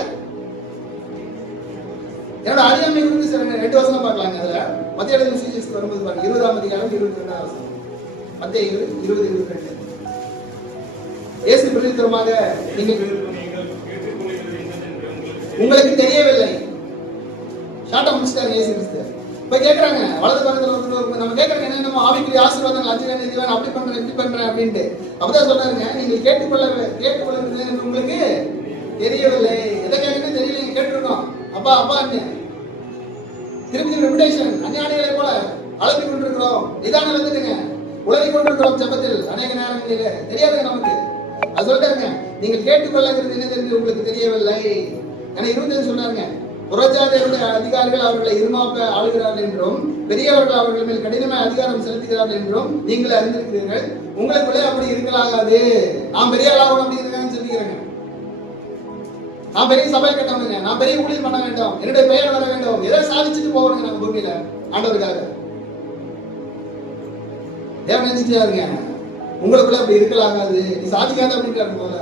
என்னோட அறியாமை குறித்து சில 2 வசனம் பார்க்கலாங்க. அதுல மத்திய சுவிசேஷத்துக்கு வரும்போது பாருங்க, 20ஆம் அதிகாரம் 22ஆம் வசனம். மத்திய 20:22. இயேசு பிரதித்திரமாக உங்களுக்கு தெரியவில்லை. ஷார்ட்டா முடிச்சிட்டாங்க இயேசு கிறிஸ்து. இப்ப கேக்குறாங்க, வலது பக்கத்துல வந்து நம்ம கேக்குறாங்க, என்ன நம்ம ஆவிக்குரிய ஆசீர்வாதங்கள் அஞ்சுவேன் இதுவேன் அப்படி பண்றேன் இப்படி பண்றேன் அப்படின்ட்டு. அப்பதான் சொல்றாருங்க, நீங்கள் கேட்டுக்கொள்ளுகிறது உங்களுக்கு தெரியவில்லை. எதை கேட்கணும் தெரியல, கேட்டிருக்கோம். அப்பா அப்பா திருப்பி ரெபுடேஷன் அஞ்ஞானிகளை போல அழைத்து கொண்டிருக்கிறோம். நிதானம் வந்துட்டுங்க, உலகி கொண்டிருக்கிறோம் ஜெபத்தில் அநேக நேரங்களில தெரியாதுங்க நமக்கு. அது சொல்றாங்க, நீங்கள் கேட்டுக்கொள்ளுகிறது என்ன தெரிஞ்சு உங்களுக்கு தெரியவில்லை. ஏன்னா 25 சொல்றாங்க, புறஜாதிகளுடைய அதிகாரிகள் அவர்களை இருமாப்ப ஆளுகிறார்கள் என்றும் பெரியவர்கள் அவர்கள் மேல் கடினமாக அதிகாரம் செலுத்துகிறார்கள் என்றும் நீங்கள் அறிந்திருக்கிறீர்கள். உங்களுக்குள்ளே அப்படி இருக்கலாகாது. நாம் பெரிய ஆளாகணும் அப்படின்னு சொல்லிக்கிறேங்க. நான் பெரிய சபை கட்டணுங்க, நான் பெரிய ஊழியம் பண்ண வேண்டும், என்னுடைய பெயர் வர வேண்டும், எதை சாதிச்சுட்டு போகணுங்க நம்ம பூமியில ஆண்டவருக்காக. தேவன் நினைச்சிட்டே இருக்காங்க உங்களுக்குள்ள அப்படி இருக்கலாகாது, நீ சாதிக்காத அப்படின்றாரு. போல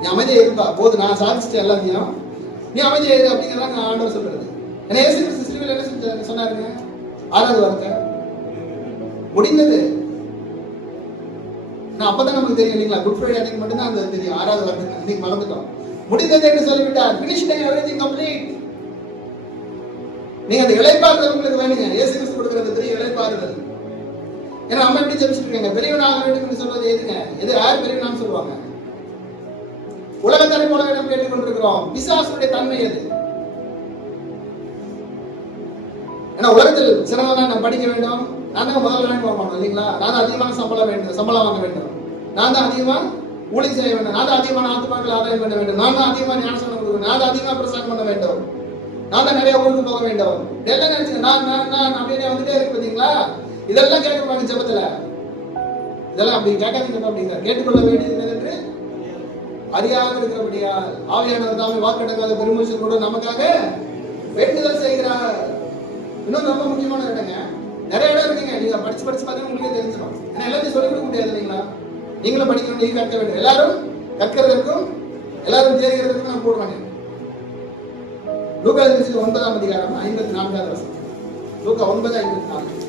நீ அமைதியா இருப்பா போது, நான் சாதிச்சிட்டேன் எல்லாத்தையும், நீ அமைதியா இரு அப்படிங்கிறதான் நான் ஆண்டவர் சொல்றது. ஏன்னா இயேசு கிறிஸ்து சிலுவையில் என்ன சொன்னாருங்க? 6வது வார்த்தை முடிந்தது. நான் அப்பதான் நமக்கு தெரியும் இல்லைங்களா, குட் ஃப்ரைடே அன்னைக்கு மட்டும்தான் அந்த தெரியும் 6வது வார்த்தை, இன்னைக்கு மறந்துட்டோம். முடிந்தது என்று சொல்லிவிட்டார், finished everything complete. நீங்க அந்த இளைப்பாறுதல் உங்களுக்கு வேணுங்க, இயேசு கிறிஸ்து கொடுக்கிற அந்த பெரிய இளைப்பாறுதல். ஏன்னா நம்ம எப்படி ஜெபிச்சிட்டு இருக்காங்க, பெரியவனாக வேண்டும் சொல்வது எதுங்க? எது யார் பெரியவனான்னு சொல்லுவாங்க? உலகத்தாரை போல நம்ம கேட்டுக்கொண்டிருக்கிறோம். பிசாசுடைய தன்மை எது? ஏன்னா உலகத்தில் சிறந்தவனா நம்ம படிக்க வேண்டும், நான் தான் முதல் ரேங்க் வாங்கணும் இல்லைங்களா, நான் தான் அதிகமான சம்பளம் வாங்க வேண்டும், நான் தான் அதிகமா ஊழியம் செய்ய வேண்டும், நான் தான் அதிகமான ஆத்மாக்கள் ஆதாயம் பண்ண வேண்டும், நான் தான் அதிகமா ஞானஸ்நானம் கொடுக்கணும், நான் தான் அதிகமா பிரசங்கம் பண்ண வேண்டும், நான் தான் நிறைய ஊருக்கு போக வேண்டும். இதெல்லாம் நினைச்சு நான் அப்படின்னு வந்துட்டே இருக்கு பாத்தீங்களா? இதெல்லாம் கேட்கப்பாங்க ஜெபத்துல. இதெல்லாம் அப்படி கேட்காதீங்க அப்படிங்க. கேட்டுக்கொள்ள வேண்டியது என்று அறியாமல் இருக்கிறபடியால் ஆவியானவர் தாமே வாக்கெடுக்காத பெருமனுஷனோடு நமக்காக வேண்டுதல் செய்கிறார். இன்னும் ரொம்ப முக்கியமான இடங்க, நிறைய இடம் இருக்குங்க. நீங்க படிச்சு பார்த்தீங்கன்னா உங்களுக்கே தெரிஞ்சிடும். ஏன்னா எல்லாத்தையும் சொல்லிக் கொடுக்க முடியாது இல்லைங்களா? நீங்களும் படிக்கணும், நீங்க கற்க வேண்டும். எல்லாரும் கற்கிறதற்கும் எல்லாரும் தேர்கிறதுக்கும் நான் போடுறாங்க. லூக்கா 9ஆம் அதிகாரம் 54வது வசனம். லூக்கா 9:54.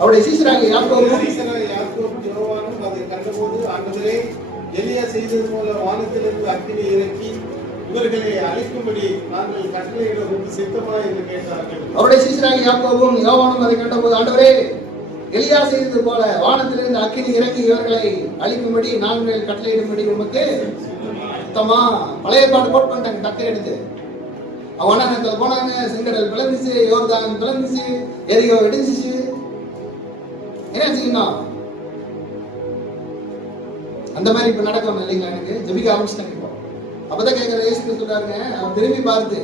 அவருடைய சீஷராகிய யாக்கோபும் யோவானும் அதை கண்டபோது, ஆண்டவரே, எலியா செய்தது போல வானத்திலிருந்து அக்கினி இறக்கி இவர்களை அழிக்கும்படி நாங்கள் கட்டளையிடுவது சித்தமா என்று கேட்டார்கள். அவருடைய சீஷராகிய யாக்கோபும் யோவானும் அதை கண்டபோது, ஆண்டவரே, எலியா செய்தது போல வானத்திலிருந்து அக்கினி இறக்கி இவர்களை அழிக்கும்படி நாங்கள் கட்டளையிடும்படி உமக்கு சுத்தமா. பழைய பாட்டு கோட் பண்ணிட்டாங்க டக்கு எடுத்து. அவன் போனாங்க, செங்கடல் பிளந்துச்சு, யோர்தான் பிளந்துச்சு, எரியோ இடிஞ்சிச்சு. என்ன செய்யணும்? அந்த மாதிரி இப்ப நடக்கணும் இல்லைங்களா? எனக்கு ஜெபிக்க ஆரம்பிச்சுட்டாங்க. இப்போ அப்பதான் கேட்கிற இயேசு சொல்றாருங்க, அவன் திரும்பி பார்த்து,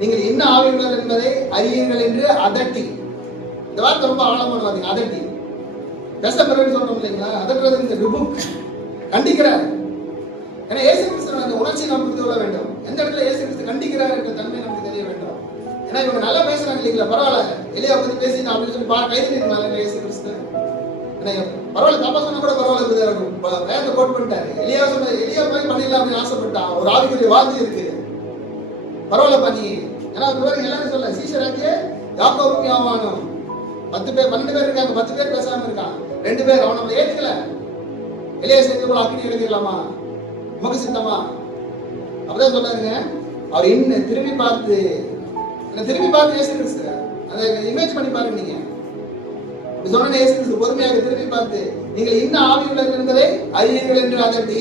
நீங்கள் என்ன ஆவியுள்ளவர் என்பதை அறியுங்கள் என்று அதட்டி. இந்த வார்த்தை ரொம்ப ஆழமான வார்த்தை, அதட்டி. பேச பிறகு சொல்றோம் இல்லைங்களா? அதட்டுறது இந்த ரிபுக், கண்டிக்கிறார். ஏன்னா இயேசு கிறிஸ்து அந்த உணர்ச்சி நாம் புரிந்து கொள்ள வேண்டும். எந்த இடத்துல இயேசு கிறிஸ்து கண்டிக்கிறார் என்ற தன்மை நமக்கு தெரிய வேண்டும். ஏன்னா இவங்க நல்லா பேசுறாங்க இல்லைங்களா, பரவாயில்ல, எலியா பத்தி பேசினா அப்படின்னு சொல்லி கைது நிற்கலாம் இயேசு கிறிஸ்து. பரவாயில்ல, தப்பா சொன்னா கூட பரவாயில்ல, வேகத்தை கோட் பண்ணிட்டாரு. எலியா சொன்ன, எலியா போய் பண்ணிடலாம் அப்படின்னு ஆசைப்பட்டான். ஒரு ஆவிக்குரிய வார்த்தை இருக்கு, பரவாயில்ல பண்ணி. ஏன்னா எல்லாரும் சொல்ல சீஷராக்கிய யாக்கோபும் யோவானும் 10 பேர் 12 பேர் இருக்காங்க, 10 பேர் பேசாம இருக்கான், 2 பேர் அவன் நம்மளை ஏத்துக்கல. எலியா சேர்ந்து கூட அக்கினி எடுக்கலாமா, உமக்கு சித்தமா? அப்பதான் சொன்னாருங்க. அவர் என்ன திரும்பி பார்த்து இயேசு கிறிஸ்து அதை இமேஜ் பண்ணி பாருங்க. நீங்க சொன்ன இயேசு கிறிஸ்து பொறுமையாக திரும்பி பார்த்து, நீங்கள் இன்னும் ஆவியுள்ளவர் என்பதை அறியுங்கள் என்று அதட்டி.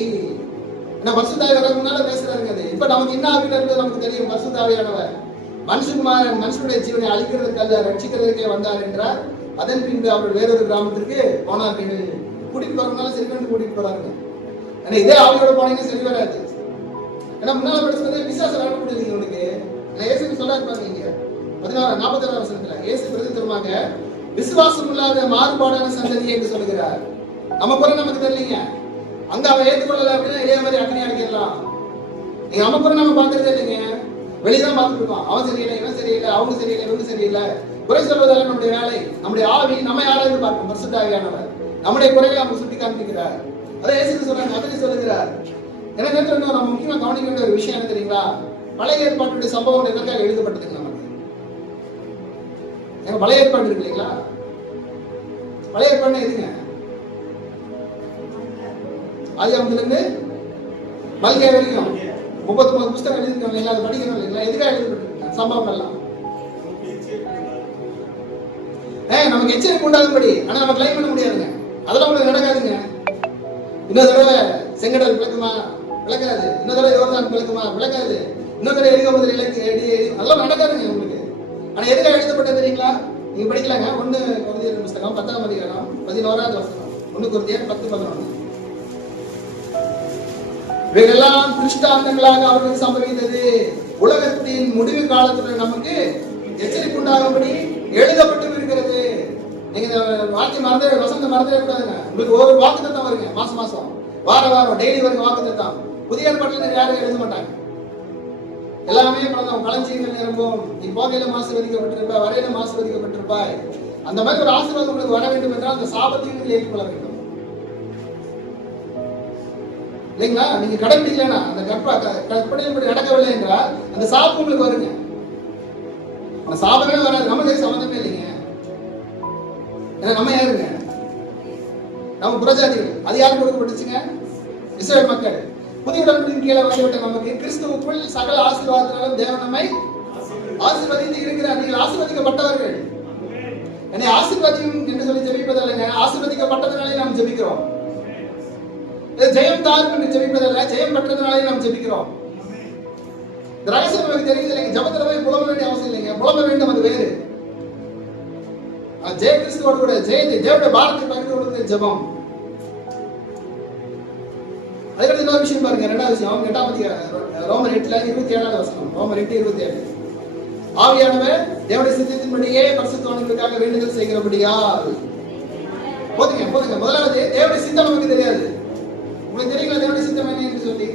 ஏன்னா பரிசுத்த ஆவியானவர் முன்னால பேசுறாருங்க. அது இப்ப நமக்கு இன்னும் ஆவியுள்ளவர் என்பது நமக்கு தெரியும். பரிசுத்த ஆவியானவர் மனுஷகுமாரன் மனுஷனுடைய ஜீவனை அழிக்கிறதுக்கு ரட்சிக்கிறதுக்கே வந்தார் என்றார். அதன் பின்பு அவர் வேறொரு கிராமத்திற்கு போனார்கள். கூட்டிட்டு போறதுனால சரி பண்ணி கூட்டிட்டு போறாங்க. ஏன்னா இதே ஆவியோட போனீங்கன்னா சரி வராது. ஏன்னா முன்னால படிச்சது விசுவாச விளையாட முடியல உங்களுக்கு. இயேசு சொல்ல இருப்பாங்க இங்க 46 வருஷத்துல இயேசு பிரதித்தரமாக விசுவாசம் இல்லாத மாறுபாடான சந்ததி என்று சொல்லுகிறார். நம்ம குறை நமக்கு தெரியலீங்க. அங்க அவன் ஏற்றுக்கொள்ளல அப்படின்னா இதே மாதிரி அக்னி அடைக்கலாம். நீங்க நம்ம குறை நம்ம பாக்குறதே இல்லைங்க, வெளியதான் பார்த்துட்டு இருக்கோம். அவன் சரியில்லை, இவன் சரியில்லை, அவங்க சரியில்லை, இவங்க சரியில்லை. குறை சொல்வதால நம்முடைய வேலை, நம்முடைய ஆவி நம்ம யாராவது பார்க்கும். பரிசுத்த ஆவியானவர் நம்முடைய குறையை அவங்க சுட்டி காண்பிக்கிறார். அதை இயேசு சொல்றாங்க, அதனை சொல்லுகிறார். என்ன நேரத்தில் நம்ம முக்கியமா கவனிக்க வேண்டிய ஒரு விஷயம் என்ன தெரியுங்களா? பழைய ஏற்பாட்டுடைய சம்பவம் எதற்காக எழுதப்பட்டதுங்க நமக்கு? பழைய ஏற்பாடு இருக்கு இல்லைங்களா? பழைய ஏற்பாடு எதுங்க? ஆதியாகமத்திலிருந்து மல்கியா வரைக்கும் 39 புத்தகம் எழுதிருக்கோம் இல்லைங்களா? அது படிக்கணும் இல்லைங்களா? எதுக்காக எழுதப்பட்டிருக்கு சம்பவம் எல்லாம்? நமக்கு எச்சரிக்கை உண்டாகும்படி. ஆனா நம்ம கிளைம் பண்ண முடியாதுங்க, அதெல்லாம் உங்களுக்கு நடக்காதுங்க. இன்னொரு தடவை செங்கடல் விளக்குமா? விளக்காது. இன்னொரு தடவை யோர்தான் விளக்குமா? விளக்காது. இன்னொரு தடவை எரிகோபத்தில் இலக்கு அதெல்லாம் நடக்காதுங்க உங்களுக்கு. ஆனா எதுக்காக எழுதப்பட்டது தெரியுங்களா? நீங்க படிக்கலாங்க. 1 கொரிந்தியர் புத்தகம் 10ஆம் அதிகாரம் 11வது வசனம். 1 கொரிந்தியர் 10:11. இவையெல்லாம் திருஷ்டாந்தங்களாக அவர்களுக்கு சம்பவித்தது. உலகத்தின் முடிவு காலத்துல நமக்கு எச்சரிக்கை உண்டாகும்படி எழுதப்பட்டு இருக்கிறது. நீங்க இந்த வார்த்தை மறந்தே வசந்த மறந்தே கூடாதுங்க. உங்களுக்கு ஒரு வாக்குத்தத்தம் வருங்க, மாசம் வாரம் டெய்லி வருங்க வாக்குத்தத்தம். புதிய ஏற்பாட்டுல யாரும் எழுத மாட்டாங்க. எல்லாமே பழம் களஞ்சியங்கள் நிரம்பும், நீ போகையிலும் ஆசீர்வதிக்கப்பட்டிருப்பாய், வரையிலும் ஆசீர்வதிக்கப்பட்டிருப்பாய். அந்த மாதிரி ஒரு ஆசீர்வாதம் உங்களுக்கு வர வேண்டும் என்றால் அந்த சாபத்தையும் நீங்கள் ஏற்றுக்கொள்ள வேண்டும் இல்லைங்களா? நீங்க கடைபிடிக்கலனா, அந்த கற்பனையின்படி நடக்கவில்லை என்றால் அந்த சாபம் உங்களுக்கு வருங்க. அந்த சாபமே வராது, நமக்கு சம்பந்தமே இல்லைங்க. ஏன்னா நம்ம யாருங்க? நம்ம புறஜாதிகள். அது யாருக்கு கொடுக்கப்பட்டுச்சுங்க? இஸ்ரவேல் மக்கள். புதிய உடன்படிக்கையின் கீழே வந்துவிட்ட நமக்கு கிறிஸ்துவுக்குள் சகல ஆசீர்வாதத்தாலும் தேவன் நம்மை ஆசீர்வதித்து இருக்கிறார். நீங்கள் ஆசீர்வதிக்கப்பட்டவர்கள். என்னை ஆசீர்வதியும் என்று சொல்லி ஜெபிப்பதில்லைங்க, ஆசீர்வதிக்கப்பட்டதுனாலே நாம் ஜெபிக்கிறோம். ஜெயம் தாரும் என்று ஜெபிப்பதல்ல, ஜெயம் பெற்றதுனாலே நாம் ஜெபிக்கிறோம். இந்த ரகசியம் நமக்கு தெரியுது இல்லைங்க. ஜபத்துல போய் புலம்ப வேண்டிய அவசியம் இல்லைங்க, புலம்ப வேண்டும், அது வேறு. ஜெய கிறிஸ்துவோடு கூட தேவனுடைய பாரத்தை பகிர்ந்து கொடுக்கிற ஜெபம். அதுக்கடுத்து இன்னொரு விஷயம் பாருங்க, இரண்டாவது விஷயம், 8ஆம் அதிகாரம் ரோமர் 8:27 வசனம். ரோமர் 8:27. ஆவியானவர் தேவனுடைய சித்தத்தின்படியே பரிசுத்தவான்களுக்காக வேண்டுதல் செய்கிறபடியால். போதுங்க. முதலாவது தேவனுடைய சித்தம் நமக்கு தெரியாது. உங்களுக்கு தெரியுங்களா தேவனுடைய சித்தம் என்ன என்று சொல்லி?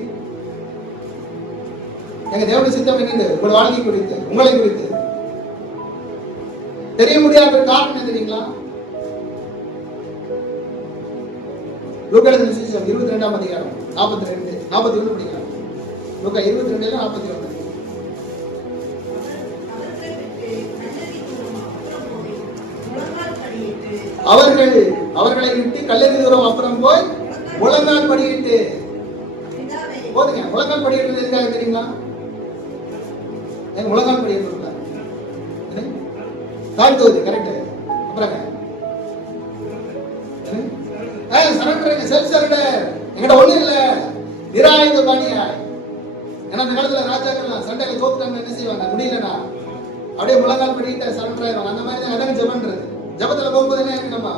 எங்க தேவனுடைய சித்தம் என்னன்னு உங்கள் வாழ்க்கை குறித்து, உங்களை குறித்து தெரிய முடியாத காரணம் என்ன தெரியுங்களா? லூக்கா 22ஆம் அதிகாரம் 42 41 படிக்கலாம். லூக்கா 22:41. அவர்களை விட்டு கல்லெறி தூரம் அப்புறம் போய் முழங்கால் படியிட்டு. போதுங்க. முழங்கால் படியிட்டு எதுக்காக தெரியுங்களா? முழங்கால் படியிட்டு தாழ்த்துவது கரெக்ட். அப்புறம் சரண்டர், செல்ஃப் சரண்டர். என்கிட்ட ஒண்ணு இல்ல, நிராயுத பாணியாய். ஏன்னா அந்த காலத்துல ராஜாக்கள் சண்டையில தோத்துட்டாங்க, என்ன செய்வாங்க? முடியலனா அப்படியே முழங்கால் படிக்கிட்டு சரண்டர் ஆயிடுவாங்க. அந்த மாதிரி தான் அதான் ஜெபம்ன்றது. ஜெபத்துல போகும்போது என்ன நம்ம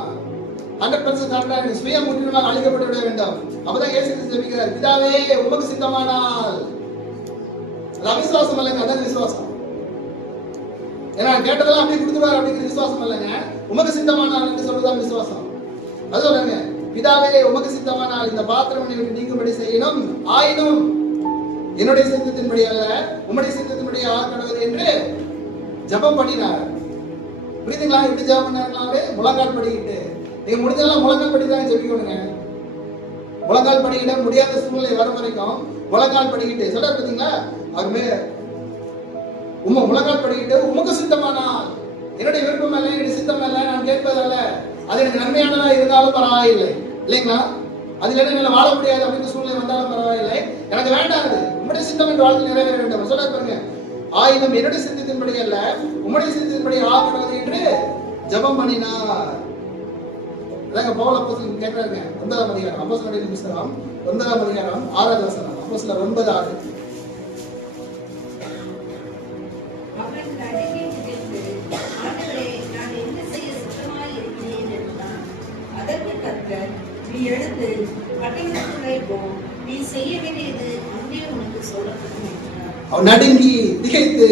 100% சரண்டர், சுய முற்றிலுமாக அழிக்கப்பட்டு விட வேண்டும். அப்பதான் இயேசு கிறிஸ்து ஜெபிக்கிறார், பிதாவே உமக்கு சித்தமானால். அது அவிசுவாசம் இல்லைங்க, அதான் விசுவாசம். ஏன்னா கேட்டதெல்லாம் அப்படியே கொடுத்துருவாரு அப்படிங்கிற விசுவாசம் இல்லைங்க, உமக்கு சித்தமானால் என்று சொல்றதுதான் விசுவாசம். அது சொல்றாங்க, பிதாவே உமக்கு சித்தமானால் இந்த பாத்திரம் என்னை விட்டு நீங்கும்படி செய்யணும், ஆயினும் என்னுடைய சித்தத்தின்படி அல்ல உம்முடைய சித்தத்தின்படி ஆக்கப்படுவது என்று ஜெபம் பண்ணினார். புரியுதுங்களா? எப்படி ஜெபம் பண்ணாரு? முழங்கால் படிக்கிட்டு. நீங்க முடிஞ்சதெல்லாம் முழங்கால் படி தான் ஜெபிக்கணுங்க. முழங்கால் படிக்கிட்ட முடியாத சூழ்நிலை வரும் வரைக்கும் முழங்கால் படிக்கிட்டு சொல்ல பார்த்தீங்களா? அவருமே முழங்கால் படிக்கிட்டு உமக்கு சித்தமானால், என்னுடைய விருப்பம் அல்ல, என்னுடைய சித்தம் அல்ல, நான் கேட்பதல்ல, அது எனக்கு நன்மையானதா இருந்தாலும் பரவாயில்லை இல்லைங்களா? அதுல என்ன வாழ முடியாது அப்படின்னு சூழ்நிலை வந்தாலும் பரவாயில்லை, எனக்கு வேண்டாம், அது உம்முடைய சித்தம் என்று வாழ்க்கை நிறைவேற வேண்டும். சொல்ல பாருங்க, ஆயுதம் என்னுடைய சித்தத்தின்படி அல்ல உம்முடைய சித்தத்தின்படி ஆகப்படுவது என்று ஜெபம் பண்ணினார். அதாங்க பவுல் அப்போஸ்தலன் கேட்கிறாங்க. 9ஆம் அதிகாரம் அப்போஸ்தலரின் புத்தகம் 9ஆம் அதிகாரம் 6வது வசனம். அப்போஸ்தலர் 9:6. நீ எழுந்து பட்டணத்துக்குள்ளே போ, நீ செய்ய வேண்டியது அங்கே உனக்கு சொல்லப்படும் என்றார். அவன் நடுங்கி திகைத்து,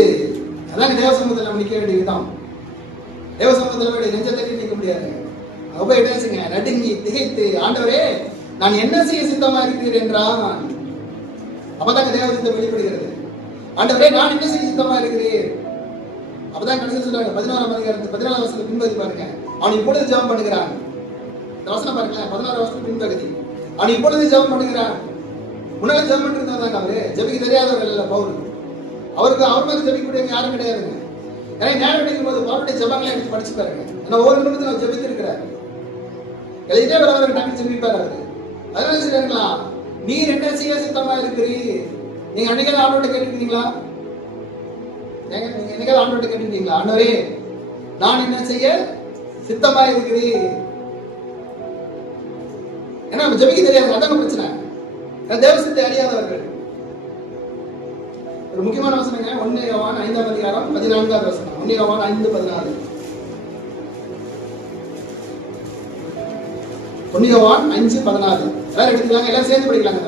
அதான் தேவசமூகத்தில் நம்ம நிற்க வேண்டிய விதம். தேவசமூகத்தில் நெஞ்சத்தை நிற்க முடியாது. அவ பேசுங்க, நடுங்கி திகைத்து, ஆண்டவரே நான் என்ன செய்ய சித்தமா இருக்கிறேன் என்றான். அப்பதாங்க தேவ சித்தம் வெளிப்படுகிறது. ஆண்டவரே நான் என்ன செய்ய சித்தமா இருக்கிறேன். அப்பதான் கடைசி சொல்றாங்க 14ஆம் அதிகாரத்து 14ஆம் வசனத்தை பின்பற்றி பாருங்க. அவன் இப்பொழுது ஜெபம் பண்ணுகிறான். இந்த வசனம் பாருங்களேன், 16ஆம் வசனம் பின்பகுதி. அவன் இப்பொழுது ஜெபம் பண்ணுகிறான். முன்னாடி ஜெபம் பண்ணிட்டு இருந்தாங்க. அவரு ஜெபிக்க தெரியாதவர்கள் இல்ல பவுல். அவருக்கு அவர் மேல ஜெபிக்கக்கூடிய யாரும் கிடையாதுங்க. ஏன்னா நேரம் கிடைக்கும் போது பவுலுடைய ஜெபங்களை எடுத்து படிச்சு பாருங்க. ஏன்னா ஒவ்வொரு நிமிடத்தில் அவர் ஜெபித்து இருக்கிறார். எழுதிட்டே வரவர் டாக்டர் ஜெபிப்பார் அவரு. அதனால சொல்லுங்களா, நீர் என்ன செய்ய சித்தமா இருக்கிறீர். நீங்க அன்னைக்காவது ஆண்டவர்கிட்ட கேட்டுருக்கீங்களா? நீங்க என்னைக்காவது ஆண்டவர்கிட்ட கேட்டுருக்கீங்களா, ஆண்டவரே நான் என்ன செய்ய சித்தமா இருக்கிறேன். ஏன்னா நம்ம ஜெபிக்க தெரியாது, அதான் பிரச்சனை. தேவ சித்தை அறியாதவர்கள். ஒரு முக்கியமான வசனங்க, 1 யோவான் 5ஆம் அதிகாரம் 14வது வசனம். 1 யோவான் 5:14. 1 யோவான் 5:14. எல்லாரும் எடுத்துக்கலாம், எல்லாரும் சேர்ந்து படிக்கலாங்க.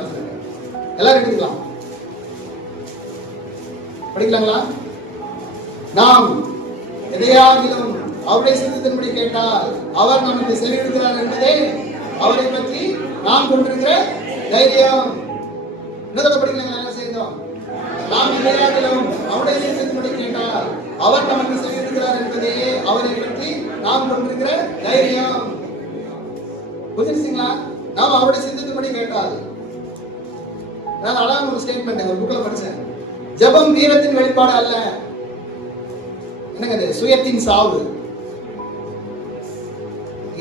எல்லாரும் எடுத்துக்கலாம், படிக்கலாங்களா? நாம் எதையாகிலும் அவருடைய சித்தத்தின்படி கேட்டால் அவர் நமக்கு செவியிடுகிறார் என்பதே அவரை பற்றி நாம் கொண்டிருக்கிற தைரியம். இன்னொரு படிக்கலாங்களா? எல்லாம் சேர்ந்தோம். நாம் இல்லையாகிலும் அவருடைய சித்தப்படி கேட்டால் அவர் நமக்கு செய்திருக்கிறார் என்பதே அவரை பற்றி நாம் கொண்டிருக்கிற தைரியம். புரிஞ்சுங்களா? நாம் அவருடைய சித்தப்படி கேட்டால். நான் அழகான ஒரு ஸ்டேட்மெண்ட் ஒரு புக்ல படிச்சேன். ஜெபம் வீரத்தின் வெளிப்பாடு அல்ல. என்னங்க அது? சுயத்தின் சாவு.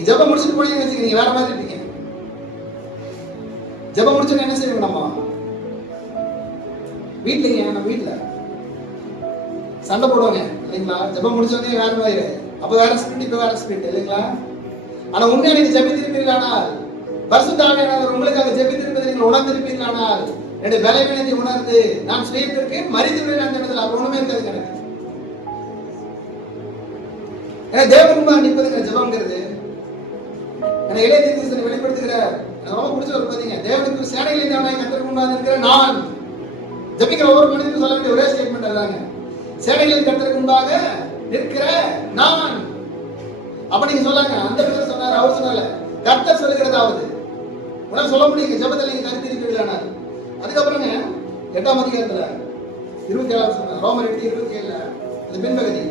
ஜெபம் முடிச்சுட்டு போனீங்கன்னு வச்சுக்கீங்க, வேற மாதிரி இருப்பீங்க. ஜெபம் முடிச்சோன்னு என்ன செய்வோம் நம்ம வீட்லங்க? நம்ம வீட்டுல சண்டை போடுவாங்க இல்லைங்களா? ஜெபம் முடிச்சோடனே வேற மாதிரி, அப்ப வேற ஸ்பிரிட், இப்ப வேற ஸ்பிரிட் இல்லைங்களா? ஆனா உண்மையா நீங்க ஜெபித்திருப்பீர்களானால், பரிசுத்த ஆவியானவர் உங்களுக்காக ஜெபித்திருப்பதை நீங்கள் உணர்ந்திருப்பீர்களானால், என்னுடைய பலவீனத்தை உணர்ந்து நான் சுயத்திற்கு மறித்து விடுவேன் அந்த இடத்துல அப்ப ஒண்ணுமே இருக்காது எனக்கு. ஏன்னா தேவன் முன்பாக நிற்பதுங்கிற ஜெபம்ங்கிறது என்னை இளைய தீர்க்கதரிசனை வெளிப்படுத்துகிறார். எனக்கு ரொம்ப பிடிச்ச ஒரு பாத்தீங்க, தேவனுக்கு சேனைகளின் தேவனாய் கர்த்தருக்கு முன்பாக இருக்கிற நான். ஜெபிக்கிற ஒவ்வொரு மனிதனுக்கும் சொல்ல வேண்டிய ஒரே ஸ்டேட்மெண்ட் அதாங்க, சேனைகளின் கர்த்தருக்கு முன்பாக நிற்கிற நான். அப்ப நீங்க சொல்லாங்க, அந்த பேர் சொன்னார், அவர் சொன்னால கர்த்தர் சொல்லுகிறதாவது உன்னால சொல்ல முடியுங்க. ஜெபத்தில் நீங்க கருத்திருப்பீர்களானார். அதுக்கப்புறங்க 8ஆம் அதிகாரத்துல 27 சொன்னார், ரோமர் 8:27 இந்த பின்பகுதி,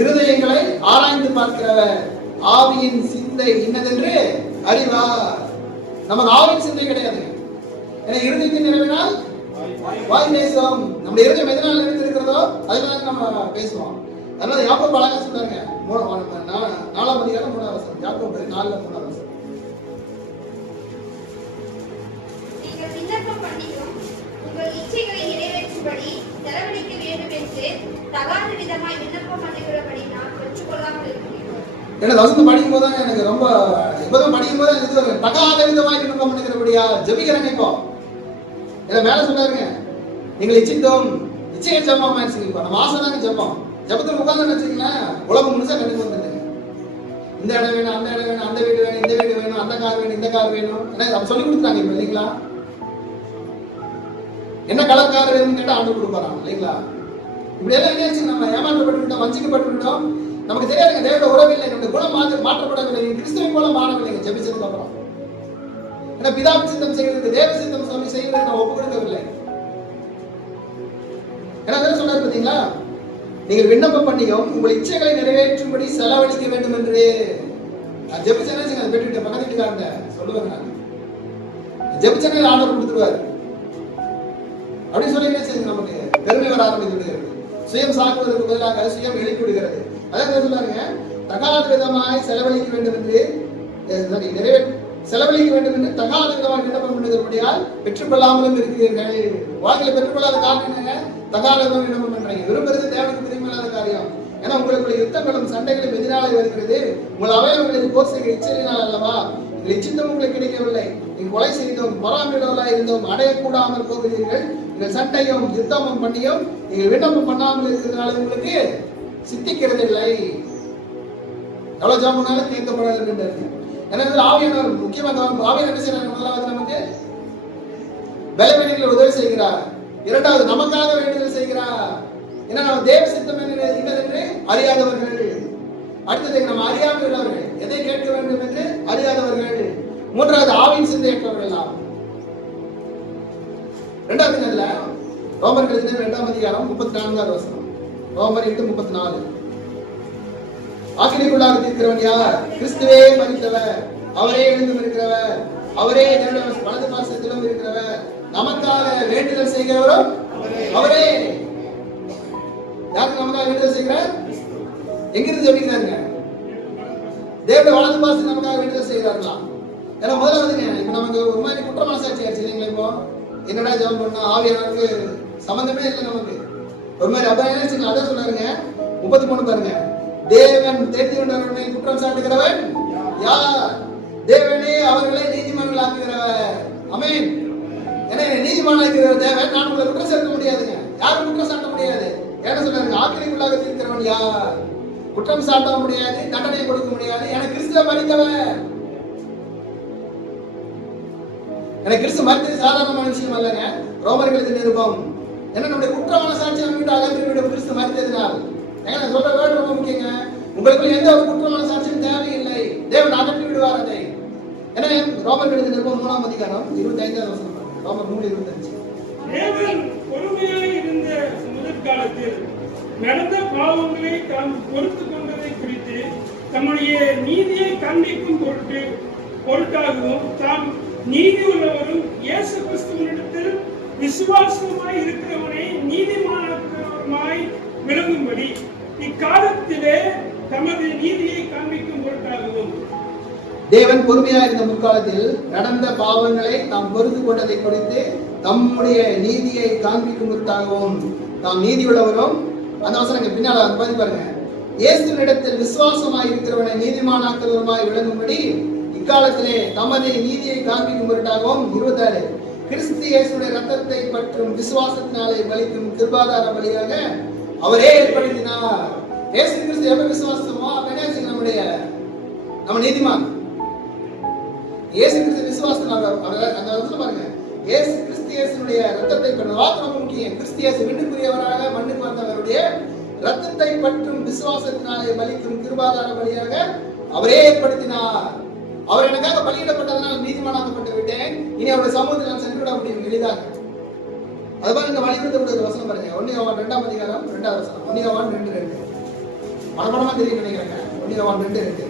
இருதயங்களை ஆராய்ந்து பார்க்கிறவர் ஆவியின் சிந்தை இன்னதென்று அறிவார். நமக்கு ஆவியின் சிந்தை கிடையாது. ஏன்னா இருதயத்தின் நிறைவினால் வாய் பேசுவோம். நம்முடைய இருதயம் எதனால் நிறைந்திருக்கிறதோ அதனால நம்ம பேசுவோம். அதனால யாக்கோபு அழகா சொல்றாங்க, 4ஆம் அதிகாரம் 3ஆம் வசனம், யாக்கோபு 4:3 வசனம். நீங்கள் விண்ணப்பம் பண்ணியும் உங்கள் இச்சைகளை நிறைவேற்றும்படி செலவழிக்க வேண்டும் என்று தகாத விதமாய் விண்ணப்பம் பண்ணுகிறபடி நான் பெற்றுக்கொள்ளாமல் இருக்கிறீர்கள். எனக்கு வசனம் படிக்கும் போது எனக்கு ரொம்ப எப்போதும் படிக்கும் போது இது தகாத விதமாய் விண்ணப்பம் பண்ணுகிறபடியா ஜெபிக்கிறேன். இப்போ இதை மேல சொன்னாருங்க, நீங்கள் இச்சித்தோம் இச்சையை ஜெபம் ஆயிடுச்சுங்க. நம்ம ஆசை தாங்க ஜெபம். ஜெபத்தில் உட்கார்ந்து வச்சுக்கீங்களேன், உலகம் முழுசா கண்டுக்கு வந்துடுங்க. இந்த இடம் வேணும், அந்த இடம் வேணும், அந்த வீடு வேணும், இந்த வீடு வேணும், அந்த கார் வேணும், இந்த கார் வேணும், எனக்கு சொல்லி கொடுத்துறாங்க இப்ப இல்லைங்களா? என்ன கலர் கார் வேணும்னு கேட்டா ஆர்டர் கொடுப்பாராம் இல்லைங்களா? இப்படி எல்லாம் என்ன நம்ம ஏமாற்றப்பட்டுவிட்டோம், வஞ்சிக்கப்பட்டுவிட்டோம். நமக்கு தெரியாதுங்க, தேவனுடைய உறவில்லை, நம்முடைய குணம் மாற்றப்படவில்லை, கிறிஸ்துவை போல மாறவில்லைங்க ஜெபிச்சதுக்கு அப்புறம். ஏன்னா பிதா சித்தம் செய்கிறது, தேவ சித்தம் சுவாமி செய்கிறது நான் ஒப்பு கொடுக்கவில்லை. ஏன்னா சொன்னார் பாத்தீங்களா, நீங்கள் விண்ணப்பம் பண்ணியும் உங்கள் இச்சைகளை நிறைவேற்றும்படி செலவழிக்க வேண்டும் என்று. நான் ஜெபிச்சேன்னா பெற்றுட்டேன், பக்கத்து வீட்டுக்காரங்க சொல்லுவாங்க, நான் ஜெபிச்சேன்னா ஆர்டர் கொடுத்துருவாரு அப்படின்னு சொல்லி என்ன செய்யுங்க, நமக்கு பெருமை வர ஆரம்பித்து விடுகிறது. சுயம் சாக்குவதற்கு பதிலாக சுயம் எழுப்பி விடுகிறது. அதான் சொல்றாங்க, தகாத விதமாய் செலவழிக்க வேண்டும் என்று செலவழிக்க வேண்டும் என்று தகாத விதமாக விண்ணப்பம் பண்ணுகிறபடியால் பெற்றுக்கொள்ளாமலும் இருக்கிறீர்கள். வாழ்க்கையில பெற்றுக்கொள்ளாத காரணம் என்னங்க? தகாத விதமாக விண்ணப்பம் பண்றீங்க. விரும்புறது தேவனுக்கு பிரியமில்லாத காரியம். ஏன்னா உங்களுக்குள்ள யுத்தங்களும் சண்டைகளும் எதிராக வருகிறது. உங்கள் அவயவங்களுக்கு போர் செய்கிற இச்சையினால் அல்லவா? உங்கள் இச்சித்தம் உங்களுக்கு கிடைக்கவில்லை. நீங்கள் கொலை செய்தோம், பொறாமையுள்ளவர்களாய் இருந்தோம், அடையக்கூடாமல் போகிறீர்கள். நீங்கள் சண்டையும் யுத்தமும் பண்ணியும் நீங்கள் விண்ணப்பம் பண்ணாமல் இருக்கிறதுனால உங்களுக்கு சித்திக்கிறது இல்லை. எவ்வளவு ஜாமுனாலும் கேட்கப்படவில்லை என்று. எனவே ஆவியானவர் முக்கியமாக ஆவியானவர் என்ன செய்யறாங்க? முதலாவது நமக்கு பலவீனங்களை உதவி செய்கிறார். இரண்டாவது நமக்காக வேண்டுதல் செய்கிறார். ஏன்னா நம்ம தேவ சித்தம் என்னதென்று அறியாதவர்கள். அடுத்தது நம்ம அறியாமல் உள்ளவர்கள், எதை கேட்க வேண்டும் என்று அறியாதவர்கள். மூன்றாவது ஆவியின் சிந்தையற்றவர்கள். இரண்டாவது அதுல ரோமர் எழுதின 2ஆம் அதிகாரம் 34வது வசனம், ரோமர் 8:34. ஆக்கினைக்குள்ளாக தீர்க்கிறவன் யார்? கிறிஸ்துவே மரித்தவர், அவரே எழுந்தும் இருக்கிறவர், அவரே வலது பாசத்திலும் இருக்கிறவர், நமக்காக வேண்டுதல் செய்கிறவரும் அவரே. யாருக்கு நமக்காக வேண்டுதல் செய்கிறார்? எங்கிருந்து ஜெபிக்கிறாங்க? தேவனுடைய வலது பாசத்தில் நமக்காக வேண்டுதல் செய்கிறார்களா? ஏன்னா முதலாவதுங்க, இப்ப நமக்கு ஒரு மாதிரி குற்ற மனசாட்சி ஆச்சு இல்லைங்களா? இப்போ என்னடா ஜெபம் பண்ணா ஆவியானவருக்கு சம்பந்தமே இல்லை நமக்கு ஒரு மாதிரி. அப்ப என்ன அதான் சொல்றாருங்க 33 பாருங்க, தேவன் தெரிந்து கொண்டவர்களை குற்றம் சாட்டுகிறவன் யார்? தேவனே அவர்களை நீதிமான்கள் ஆக்குகிறவர். ஆமென். ஏன்னா நீதிமானாக்குகிறவர் தேவன். நான் உங்களை குற்றம் சாட்ட முடியாதுங்க, யாரும் குற்றம் சாட்ட முடியாது. என்ன சொல்றாங்க? ஆக்கினைக்குள்ளாக தீர்க்கிறவன் யார்? குற்றம் சாட்ட முடியாது, தண்டனை கொடுக்க முடியாது. எனக்கு கிறிஸ்துவ மரித்தவர். எனக்கு கிறிஸ்து மரித்தது சாதாரணமான விஷயம் அல்லங்க. ரோமர்களுக்கு நிருபம் என்ன நம்முடைய குற்ற மனசாட்சி நம்ம விட்டு அகற்றிவிடும் கிறிஸ்து மரித்ததினால். ஏன்னா சொல்ற வேர்டு ரொம்ப முக்கியங்க. உங்களுக்கு எந்த ஒரு குற்ற மனசாட்சியும் தேவையில்லை, தேவன் அகற்றி விடுவார் அதை. ஏன்னா ரோமர்களுக்கு நிருபம் 3ஆம் அதிகாரம் 25வது வசனம், ரோமர் 3:25. தேவன் பொறுமையாய் இருந்து பிற்காலத்தில் நடந்த பாவங்களை தாம் பொறுத்து கொண்டதை குறித்து தம்முடைய நீதியை காண்பிக்கும் பொருட்டாகவும் தாம் நீதி உள்ளவரும் இயேசு கிறிஸ்துவனிடத்தில் விசுவாசமாய் இருக்கிறவனை நீதிமானாய் விளங்கும்படி இக்காலத்திலே தமது நீதியை காண்பிக்கும் பொருட்டாகவும். தேவன் பொறுமையா இருந்த முற்காலத்தில் நடந்த பாவங்களை தாம் பொறுத்து கொண்டதை குறித்து தம்முடைய நீதியை காண்பிக்கும் பொருட்டாகவும் தாம் நீதி உள்ளவரும், அந்த வசனங்கள் பின்னால பாதி பாருங்க, இயேசுவினிடத்தில் விசுவாசமாய் இருக்கிறவனை நீதிமானாக்குவருமாய் விளங்கும்படி இக்காலத்திலே தமது நீதியை காண்பிக்கும் பொருட்டாகவும். 26 கிறிஸ்து இயேசுடைய ரத்தத்தை பற்றும் விசுவாசத்தினாலே பலிக்கும் கிருபாதார பலியாக அவரே ஏற்படுத்தினார். இயேசு கிறிஸ்து எப்ப விசுவாசமோ அப்ப நம்ம நீதிமான். இயேசு கிறிஸ்து விசுவாசத்தினால அந்த இடத்துல பாருங்க, இயேசு கிறிஸ்து இயேசுடைய ரத்தத்தை பற்றும் வாக்கு ரொம்ப முக்கியம். கிறிஸ்து இயேசு விண்ணுக்குரியவராக மண்ணுக்கு வந்தவருடைய ரத்தத்தை பற்றும் விசுவாசத்தினாலே பலிக்கும் கிருபாதார பலியாக அவரே ஏற்படுத்தினார். அவர் எனக்காக பலியிடப்பட்டதனால் நீதிமானாக்கப்பட்டு விட்டேன், இனி அவருடைய சமூகத்தில் நான் சென்று விட முடியும் எளிதாக. அது பாருங்க, வலியுறுத்தக்கூடிய வசனம் பாருங்க, 1 யோவான் 2ஆம் அதிகாரம் 2வது வசனம். 1 யோவான் 2:2 மனப்படமா தெரியும் நினைக்கிறேங்க. 1 யோவான் 2:2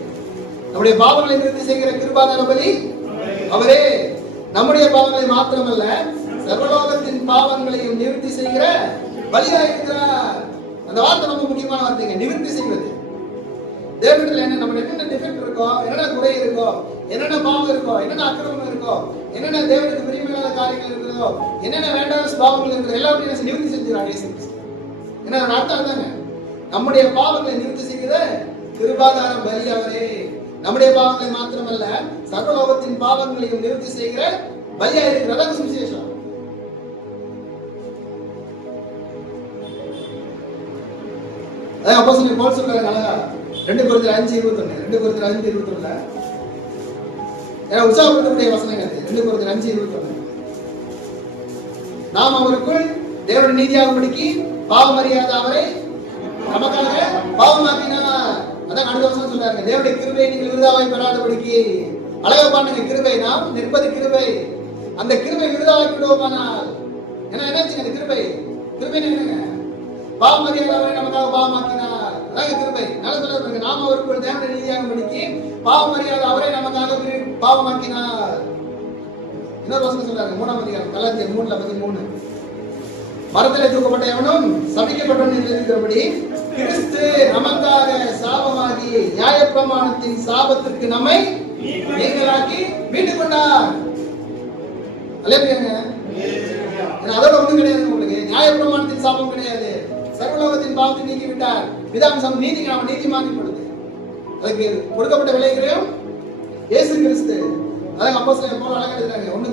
நம்முடைய பாவங்களை நிறுத்தி செய்கிற கிருபாதார பலி அவரே, நம்முடைய பாவங்களை மாத்திரமல்ல சர்வலோகத்தின் பாவங்களையும் நிவர்த்தி செய்கிற பலியா இருக்கிறார். அந்த வார்த்தை ரொம்ப முக்கியமான வார்த்தைங்க, நிவர்த்தி செய்வது. தேவனிடத்தில் என்ன நம்ம என்னென்ன டிஃபெக்ட் இருக்கோ, என்னென்ன குறை இருக்கோ, என்னென்ன பாவம் இருக்கோ, என்னென்ன அக்கிரமம் இருக்கோ, என்னென்ன தேவனுக்கு பிரியமில்லாத காரியங்கள் இருக்கிறதோ, என்னென்ன வேண்டாத பாவங்கள் இருக்கிறதோ எல்லாத்தையும் நிவர்த்தி செஞ்சுறாங்க இயேசு கிறிஸ்து. என்ன அர்த்தம் தாங்க, நம்முடைய பாவங்களை நிவர்த்தி செய்கிற கிருபாதார பலி அவரே. நம்முடைய பாவங்களை மாத்திரமல்ல சர்வலோகத்தின் பாவங்களையும் நிவர்த்தி செய்கிற பலியா இருக்கிறதா சுவிசேஷம். அதான் அப்போஸ்தலன் பவுல் சொல்றாங்க அழகா 2 கொரிந்தியர் 5:21 ஏன்னா உற்சாகப்படுத்தக்கூடிய வசனங்கள் 2 கொரிந்தியர் 5:21 நாம் அவருக்குள் தேவனுடைய நீதியாகும்படிக்கு பாவம் அறியாத அவரை நமக்காக பாவமாக்கினார். அதான் அடுத்த வசனம் சொல்றாங்க, தேவனுடைய கிருபையை நீங்கள் விருதாவாய் பெறாதபடிக்கு. அழகா பாருங்க, கிருபை நாம் நிற்பது கிருபை, அந்த கிருபை விருதாவாய் விடுவோமானால் என்னாச்சு? அந்த கிருபை என்னங்க? பாவம் அறியாத அவரை நமக்காக பாவமாக்கினார். அதான் கிருபை. நல்லா சொல்றாங்க, நாம் அவருக்குள் தேவனுடைய நீதியாகும்படிக்கு பாவம் அறியாத அவரை நமக்காக பாவமாக்கினார். இன்னொரு வசனம் சொல்றாங்க 3ஆம் அதிகாரம் கலாத்தியர் 3:13 மரத்திலே தூக்கப்பட்ட எவனும் சபிக்கப்பட்டவன் என்று எழுதியிருக்கிறபடி கிறிஸ்து நமக்காக சாபமாகி நியாயப்பிரமாணத்தின் சாபத்திற்கு நம்மை நீங்களாக்கி மீட்டுக் கொண்டார். அல்லேலூயாங்க. அதோட ஒண்ணும் கிடையாது, உங்களுக்கு நியாயப்பிரமாணத்தின் சாபம் கிடையாது, சர்வலோகத்தின் பாவத்தை நீக்கி விட்டார். பிதாவின் நீதிக்கு நாம நீதிமான்கப்படுது. அதுக்கு கொடுக்கப்பட்ட விலைகளையும் இயேசு கிறிஸ்து. அதான் அப்போஸ்தலன் பவுல் அழகா எழுதுறாங்க 1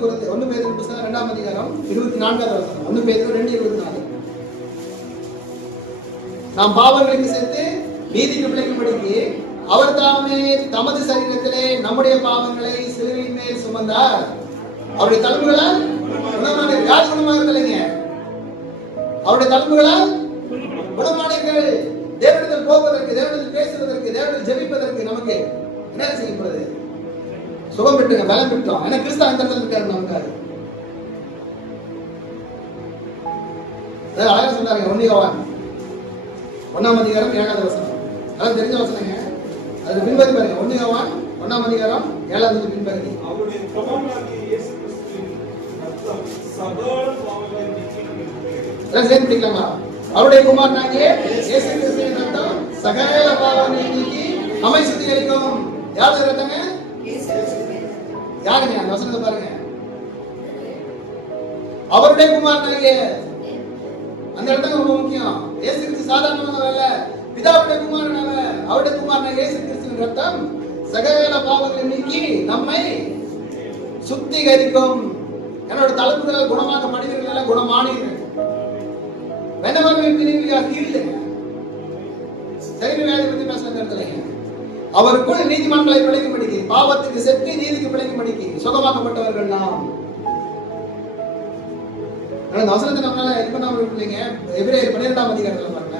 பேதுரு புத்தகம் 2ஆம் அதிகாரம் 24வது வசனம். 1 பேதுரு 2:24 நாம் பாவங்களுக்கு சேர்த்து நீதிக்கு பிழைக்கும்படிக்கு அவர் தாமே தமது சரீரத்திலே நம்முடைய பாவங்களை சிலுவையின் மேல் சுமந்தார். அவருடைய தழும்புகளால் குணமானீர்கள். யார் குணமாகலைங்க? அவருடைய தழும்புகளால் குணமானீர்கள். தேவனிடத்தில் போவதற்கு, தேவனிடத்தில் பேசுவதற்கு, தேவனிடத்தில் ஜெபிப்பதற்கு நமக்கு என்ன செய்யப்படுது? சுகம் பெற்றுங்க, பலம் பெற்றோம். ஏன்னா கிறிஸ்து அந்த இடத்துல இருக்காரு நமக்காக. அழகா சொல்றாங்க 1 யோவான் 1ஆம் அதிகாரம் 7வது வசனம். அதான் தெரிஞ்ச வசனங்க, அது பின்பற்றி பாருங்க. 1 யோவான் 1ஆம் அதிகாரம் 7வது பின்பற்றி அவருடைய குமாரனாகிய இயேசு கிறிஸ்துவின் ரத்தம் சகல பாவங்களை நீக்கி சேர்த்து படிக்கலாமா? அவருடைய குமாரனாகிய இயேசு கிறிஸ்துவின் ரத்தம் சகல பாவங்களை நீக்கி நம்மை சுத்திகரிக்கும். யாருடைய ரத்தங்க? யாருங்க? அந்த வசனத்தை பாருங்க. அவருடைய குமாரனாகிய, அந்த இடத்துல ரொம்ப முக்கியம். இயேசு கிறிஸ்து சாதாரணமாக அல்ல, பிதாவுடைய குமாரனாக. அவருடைய குமாரனாகிய இயேசு கிறிஸ்துவின் ரத்தம் சகல பாவங்களை நீக்கி நம்மை சுத்திகரிக்கும். என்னோட தழும்புகள் குணமாக்கப்படுகிறீர்கள், குணமானீர்கள். whenever we believe we are healed. சரீர வியாதி பத்தி பேசுற இடத்துல அவருக்குள் நீதிமான்களை பிழைக்கும்படிக்கு, பாவத்துக்கு செத்து நீதிக்கு பிழைக்கும்படிக்கு சுகமாக்கப்பட்டவர்கள் நாம். அந்த வசனத்தை நம்மளால இது பண்ணாம இல்லைங்க. எபிரேயர் 12ஆம் அதிகாரத்துல பாருங்க.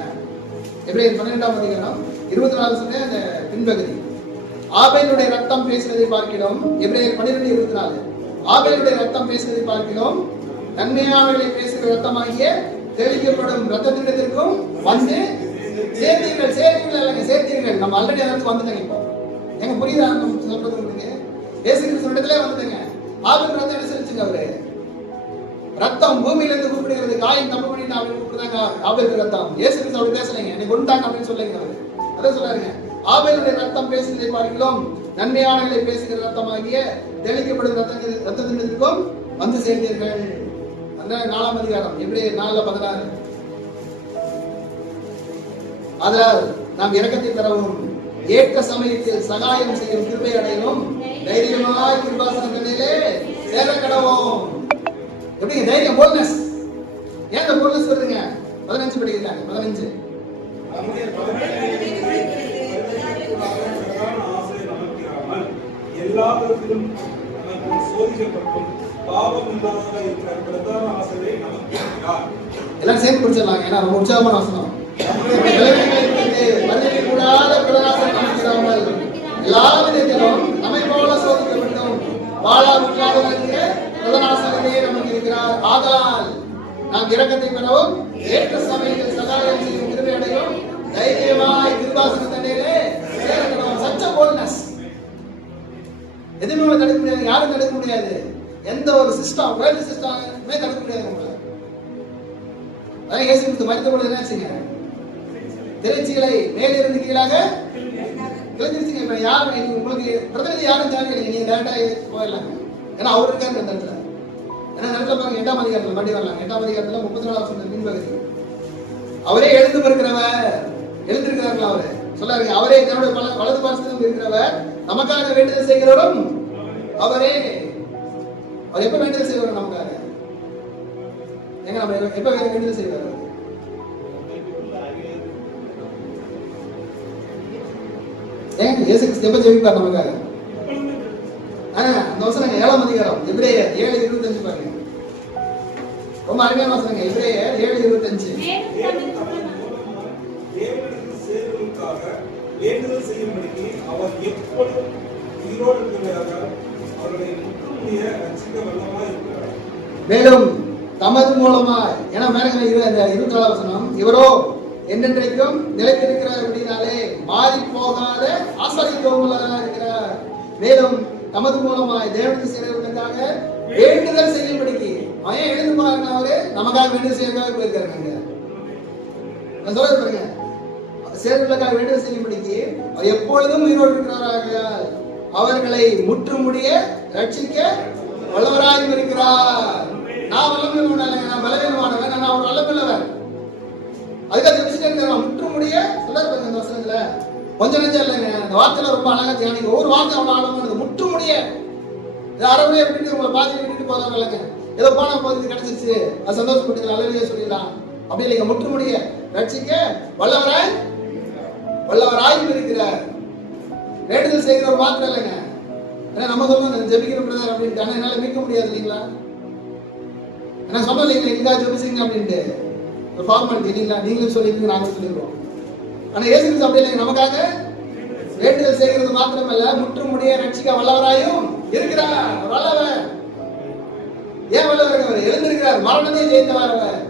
எபிரேயர் 12ஆம் அதிகாரம் 24 சொன்ன அந்த பின்பகுதி. ஆபேலுடைய ரத்தம் பேசுவதை பார்க்கிறோம். எபிரேயர் 12:24 ஆபேலுடைய ரத்தம் பேசுவதை பார்க்கிறோம், நன்மையானவர்களை பேசுகிற ரத்தமாகிய தெளிக்கப்படும் ரத்தத்தினிடத்திற்கும் வந்து சேர்த்தீர்கள். சேர்த்தீர்கள் இல்லைங்க, சேர்த்தீர்கள். நம்ம ஆல்ரெடி அதற்கு வந்துட்டேங்க. இப்போ எங்க புரியுதா நம்ம சொல்றது உங்களுக்கு? இயேசு கிறிஸ்து இடத்திலே வந்துட்டேங்க. ஆபேல் ரத்தம் என்ன செஞ்சுங்க? அவரு ரத்தம் பூமியில இருந்து கூப்பிடுகிறது. காயின் தப்பு பண்ணிட்டு அப்படின்னு கூப்பிடுறாங்க. ஆபேல் ரத்தம். இயேசு கிறிஸ்து அப்படி பேசலைங்க. நீ கொண்டாங்க அப்படின்னு சொல்லுங்க. அவரு அதான் சொல்றாருங்க. ஆபேலுடைய ரத்தம் பேசுவதை பார்க்கிறோம், நன்மையானங்களை பேசுகிற ரத்தமாகிய தெளிக்கப்படும் ரத்தத்தினிடத்திற்கும் வந்து சேர்ந்தீர்கள். அந்த 4ஆம் அதிகாரம் எபிரேயர் 4:16. அதனால் நாம் இரக்கத்தை பெறவும் ஏற்ற சமயத்தில் சகாயம் செய்யும் கிருபை அடையவும் தைரியமாய் கிருபாசனத்திலே சேர கடவோம். எப்படிங்க தைரியம்? போல்ட்னஸ். ஏன் அந்த போல்ட்னஸ் வருதுங்க? 15 படிக்கிறாங்க. 15 எல்லா விதத்திலும் நமக்கு சோதிக்கப்பட்டும் பாவம் இல்லாதவராக இருக்கிற பிரதான ஆசிரியை நமக்கு இருக்கிறார். எல்லாம் சேர்ந்து படிச்சிடலாம். ஏன்னா ரொம்ப உற்சாகமான வசனம். கூடாத பிரதாசம் நமக்கிறாமல் எல்லா விதத்திலும் நம்மை போல சோதிக்கப்பட்டும் வாழாவில்லாதவருக்கு பிரதானாசிரியே நமக்கு இருக்கிறார். ஆதலால் நாம் இரக்கத்தை பெறவும் ஏற்ற சமயத்தில் சகாயம் செய்யும் கிருபை அடையும் தைரியமாய் கிருபாசனத்திலே சேர கடவோம். சச்ச போல்ட்னஸ். எதுவுமே தடுக்க முடியாது. யாரும் தடுக்க முடியாது. எந்த ஒரு சிஸ்டம், வேர்ல்டு சிஸ்டமே தடுக்க முடியாது உங்களை. அதான் இயேசு கிறிஸ்து மரித்த பொழுது என்ன செய்யுங்க? திரைச்சீலை மேலிருந்து கீழாக கிழிஞ்சிருச்சுங்க. இப்ப யாரும் உங்களுக்கு பிரதிநிதி யாரும் தேவையில்லைங்க. நீங்க டேரக்டா போயிடலாங்க. ஏன்னா அவர் இருக்காரு அந்த இடத்துல. ஏன்னா இடத்துல பாருங்க 8ஆம் அதிகாரத்துல மறுபடி வரலாம். 8ஆம் அதிகாரத்துல 34 பின்பகுதி. அவரே எழுந்து இருக்கிறவர், எழுந்திருக்கிறார்கள். அவரு சொல்லாருங்க. அவரே தன்னுடைய வலது பாசத்திலும் இருக்கிறவர், நமக்காக வேண்டுதல் செய்கிறவரும் அவரே. அவர் எப்ப வேண்டுதல் செய்வார் நமக்காக? எங்க நம்ம எப்ப வேண்டுதல் செய்வார்? ஏங்க இயேசு கிறிஸ்து எப்ப ஜெபிப்பார் நமக்காக? அந்த வசனங்க 7ஆம் அதிகாரம் எபிரேயர் 7:25 பாருங்க. ரொம்ப அருமையான வசனங்க. எபிரேயர் 7:25. வேண்டுதல் செய்யும்படிக்கு அவர் எப்பொழுதும் உயிரோடு இருக்கிறார்கள். அவர்களை முற்றுமுடிய ரட்சிக்க வல்லமாய் இருக்கிறார். மேலும் தமது மூலமாய், ஏன்னா மேலங்க 24 வசனம், இவரோ என்றென்றைக்கும் நிலைத்திருக்கிறார் அப்படின்னாலே மாறி போகாத ஆசாரியத்துவம் உள்ளவராக இருக்கிறார். மேலும் தமது மூலமாய் தேவனுக்கு செய்வதற்காக வேண்டுதல் செய்யும்படிக்கு அவன் எழுந்து போறாங்க. அவரு நமக்காக வேண்டுதல் செய்யறதுக்காக போயிருக்காருங்க. நான் சொல்றது பாருங்க. சேர்வதற்காக வேண்டுதல் செய்யும்படிக்கு அவர் எப்பொழுதும் உயிரோடு இருக்கிறவராக அவர்களை முற்றுமுடிய ரட்சிக்க வல்லவராக இருக்கிறார். நான் வல்லமையானவன், நான் பலவீனமானவன், நான் அவர் வல்லமையுள்ளவர். அதுக்காக ஜெபிச்சுட்டே இருக்கிறான். முற்றுமுடிய சொல்றாரு பாருங்க இந்த வசனத்துல. கொஞ்சம் நெஞ்சம் இல்லைங்க. அந்த வார்த்தையில ரொம்ப அழகா தியானிங்க. ஒவ்வொரு வார்த்தை அவ்வளவு ஆழமானது. முற்றுமுடிய. இது அறவுடைய விட்டுட்டு உங்களை பாதி விட்டுட்டு போறாங்க இல்லைங்க. ஏதோ போனா போது கிடைச்சிருச்சு, அது சந்தோஷப்பட்டு அல்லையே சொல்லிடலாம். அப்படி இல்லைங்க. முற்றுமுடிய ரட்சிக்க வல்லவராய் இருக்கிறார். வேண்டுதல் செய்கிறவர் மாத்திரம் இல்லைங்க. ஏன்னா நம்ம சொல்லுவோம் ஜெபிக்கிற பிரதர் அப்படின்ட்டு. ஆனா என்னால மீட்க முடியாது இல்லைங்களா? ஏன்னா சொன்ன இல்லைங்களா எங்கேயாவது ஜெபிச்சிங்க அப்படின்ட்டு ஒரு ஃபார்மாலிட்டி இல்லைங்களா? நீங்களும் சொல்லிருக்கீங்க, நாங்களும் சொல்லிடுவோம். ஆனா இயேசு கிறிஸ்து அப்படி இல்லைங்க. நமக்காக வேண்டுதல் செய்கிறது மாத்திரமல்ல, முற்றுமுடிய ரட்சிக்க வல்லவராயும் இருக்கிறார். வல்லவர். ஏன் வல்லவர்? அவர் எழுந்திருக்கிறார். மரணத்தை ஜெயித்தவர் அவர்.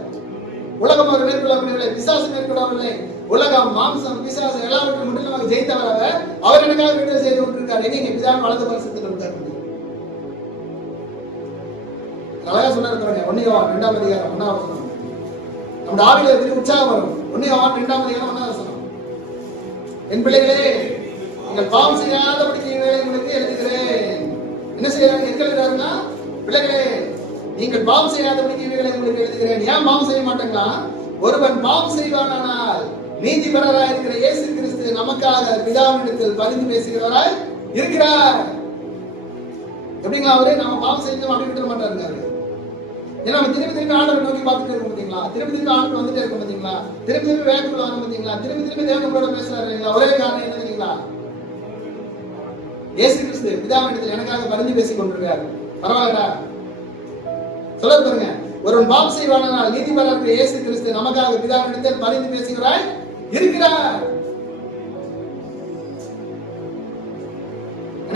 உலகம் அவர் மேற்கொள்ளவில்லை, பிசாசு மேற்கொள்ளவில்லை. உலகம், மாம்சம், பிசாசு எல்லாவற்றையும் முற்றிலுமாக ஜெயித்தவர் அவர். அவர் எனக்காக வேண்டுதல் செய்து கொண்டிருக்கார். எங்க பிதாவின் வலது பரிசுத்தத்தில் இருக்கார். அழகா சொல்றாரு. 1 யோவான் 2ஆம் அதிகாரம் 1ஆம் வசனம். நம்ம ஆவியில இருந்து உற்சாகம் வரும். 1 யோவான் 2ஆம் அதிகாரம் 1ஆம் வசனம். என் பிள்ளைகளே, நீங்கள் பாவம் செய்யாதபடிக்கு உங்களுக்கு எழுதுகிறேன். என்ன செய்யறாங்க? எங்க எழுதுறாருன்னா, பிள்ளைகளே நீங்கள் பாவம் செய்யாதபடிக்கு இவைகளை உங்களுக்கு எழுதுகிறேன். ஏன் பாவம் செய்ய மாட்டாங்களா? ஒருவன் பாவம் செய்வானானால் நீதிபரராய் இருக்கிற இயேசு கிறிஸ்து நமக்காக பிதாவினிடத்தில் பரிந்து பேசுகிறவராய் இருக்கிறார். எப்படிங்களா? அவரே நம்ம பாவம் செஞ்சோம் அப்படி விட்டுற மாட்டாருங்க அவரு. ஏன்னா நம்ம திருப்பி ஆண்டவரை நோக்கி பார்த்துட்டு இருக்கோம் பார்த்தீங்களா? திருப்பி ஆண்டவர் வந்துட்டே இருக்கும் பார்த்தீங்களா? திருப்பி வேகக்குள்ள வரும் பார்த்தீங்களா? திருப்பி தேவனோட பேசுறாரு இல்லைங்களா? ஒரே காரணம் என்ன தெரியுங்களா? இயேசு கிறிஸ்து பிதாவினிடத்தில் எனக்காக பரிந்து பேசிக் கொண்டிருக்காரு. பரவாயில்லடா சொல்ல பாருங்க. ஒருவன் பாவம் செய்வானால் நீதிபரராகிய இயேசு கிறிஸ்து நமக்காக பிதாவினிடத்தில் பரிந்து பேசுகிறாய் இருக்கிறார்.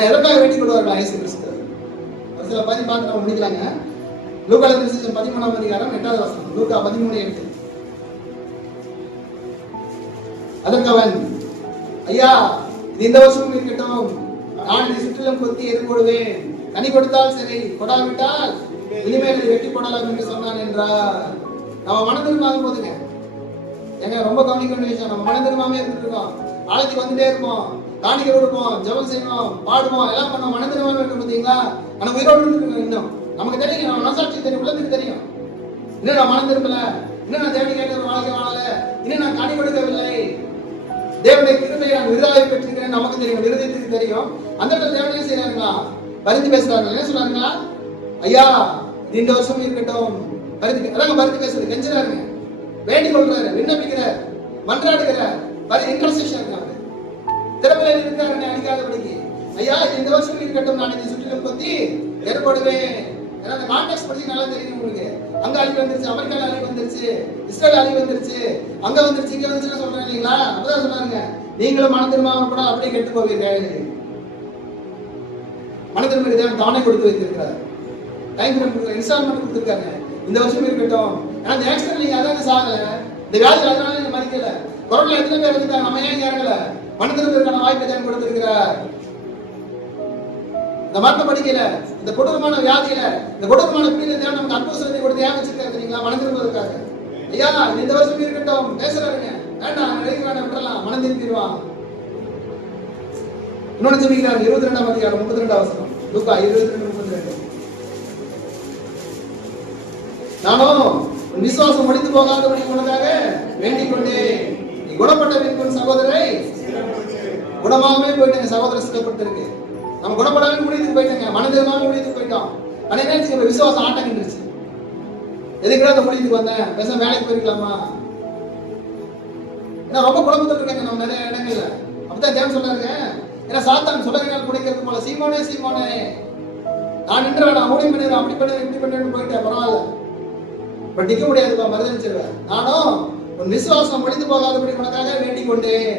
எதற்காக வேண்டிக் கொள்வார்கள் இயேசு கிறிஸ்து? ஒரு சில பதி பார்த்து நம்ம முடிக்கலாங்க. லூக்கா 13ஆம் அதிகாரம் 8வது வசனம். லூக்கா 13:8. அதற்கு அவன், ஐயா இது இந்த வருஷமும் இருக்கட்டும், நான் இதை சுற்றிலும் கொத்தி எதிர்கொடுவேன், கனி கொடுத்தால் சரி, கொடாவிட்டால் இனிமேல் இதை வெட்டி போடலாம் என்று சொன்னான் என்றார். நம்ம மனம் திரும்பாத போதுங்க, எங்க ரொம்ப கவனிக்க வேண்டிய விஷயம், நம்ம மனம் திரும்பாமே இருந்துட்டு இருக்கோம், ஆலயத்துக்கு வந்துட்டே இருப்போம், காணிக்க கொடுப்போம், ஜெபம் செய்வோம், பாடுவோம், எல்லாம் பண்ணுவோம், மனம் திரும்பாம இருக்கும் பார்த்தீங்களா? ஆனா உயிரோடு இருக்கு இன்னும். நமக்கு தெரியும், நம்ம மனசாட்சி தெரியும், உள்ளத்துக்கு தெரியும், இன்னும் நான் மனம் திரும்பல, இன்னும் நான் தேவனை கேட்ட ஒரு வாழ்க்கை வாழல, இன்னும் நான் காணி கொடுக்கவில்லை, தேவனுடைய கிருபையை நான் விருதாவை பெற்றிருக்கிறேன், நமக்கு தெரியும், விருதத்துக்கு தெரியும். அந்த இடத்துல தேவன் என்ன செய்யறாங்களா? பரிந்து பேசுறாங்க. என்ன சொல்றாங்களா? ஐயா இது இந்த வருஷம் இருக்கட்டும், பரிந்து, அதாங்க பரிந்து பேசுறது, கெஞ்சுறாருங்க, வேண்டிக் கொள்றாரு, விண்ணப்பிக்கிறார், மன்றாடுகிறார், இன்டர்செஷன் இருக்காங்க, திறமையில இருக்காரு அடிக்காதபடிக்கு. ஐயா இது இந்த வருஷம் இருக்கட்டும், நான் இதை சுற்றிலும் பத்தி ஏற்படுவேன். ஏன்னா அந்த கான்டெக்ஸ்ட் பத்தி நல்லா தெரியும் உங்களுக்கு. அங்க அழி வந்துருச்சு, அமெரிக்கால அழி வந்துருச்சு, இஸ்ரேல் அழி வந்துருச்சு, அங்க வந்துருச்சு, இங்க வந்துருச்சுன்னு சொல்றேன் இல்லைங்களா? அப்பதான் சொன்னாங்க, நீங்களும் மன திரும்ப கூட அப்படியே கெட்டு போவீர்கள். மன திரும்ப தேவன் தானே கொடுத்து வைத்திருக்கிறார், டைம் இன்ஸ்டால்மெண்ட் கொடுத்துருக்காங்க. இந்த வருஷம் இருக்கட்டும், ஏன்னா இந்த ஆக்சிடென்ட் நீங்க அதான் சாகல, இந்த வியாதி அதனால நீங்க மறிக்கல, கொரோனா எத்தனை பேர் இருந்தாங்க, நம்ம ஏன் இறங்கல? மன திரும்பதற்கான வாய்ப்பை தேவன் கொடுத்திருக்கிறார். இந்த மரண படிக்கல, இந்த கொடூரமான வியாதியில, இந்த கொடூரமான பிடியில தேவன் நமக்கு அற்புதத்தை கொடுத்து ஏன் வச்சிருக்காரு தெரியுங்களா? மனம் திரும்புவதற்காக. ஐயா இந்த வருஷம் இருக்கட்டும் பேசுறாருங்க, வேண்டாம் நினைக்க வேண்டாம், விட்டுறலாம், மனம் திரும்பிடுவான். இன்னொன்னு சொல்லிக்கிறாங்க, 22ஆம் அதிகாரம் 32ஆம் வசனம், லூக்கா 22:32. நானும் விசுவாசம் முடித்து போகாதபடி உனக்காக வேண்டிக் கொண்டேன், நீ குணப்பட்ட பின் சகோதரரை குணமாகவே போயிட்டேங்க. சகோதரர் சிக்கப்பட்டிருக்கு, நம்ம குணப்படாம முடிவுக்கு போயிட்டோங்க, மனதிரமாக முடிவுக்கு போயிட்டோம். ஆனா என்ன விசுவாசம் ஆட்டங்கிருச்சு. எதுக்குடா அந்த முடிவுக்கு வந்தேன், பேச வேலைக்கு போயிருக்கலாமா? ஏன்னா ரொம்ப குழப்பத்தில் இருக்காங்க நம்ம நிறைய இடங்கள்ல. அப்படிதான் தேவன் சொல்றாங்க, ஏன்னா சாத்தான் சொல்லுங்க குடிக்கிறது போல, சீமானே சீமானே நான் நின்று நான் ஊழியம் பண்ணிடுறேன், அப்படி பண்ணுறேன் இப்படி பண்ணுறேன்னு போயிட்டேன், பரவாயில்ல, பட் நிக்க முடியாதுப்பா, மறுதளிச்சிருவேன். நானும் உன் விசுவாசம் முடிந்து போகாதபடி உனக்காக வேண்டிக் கொண்டேன்.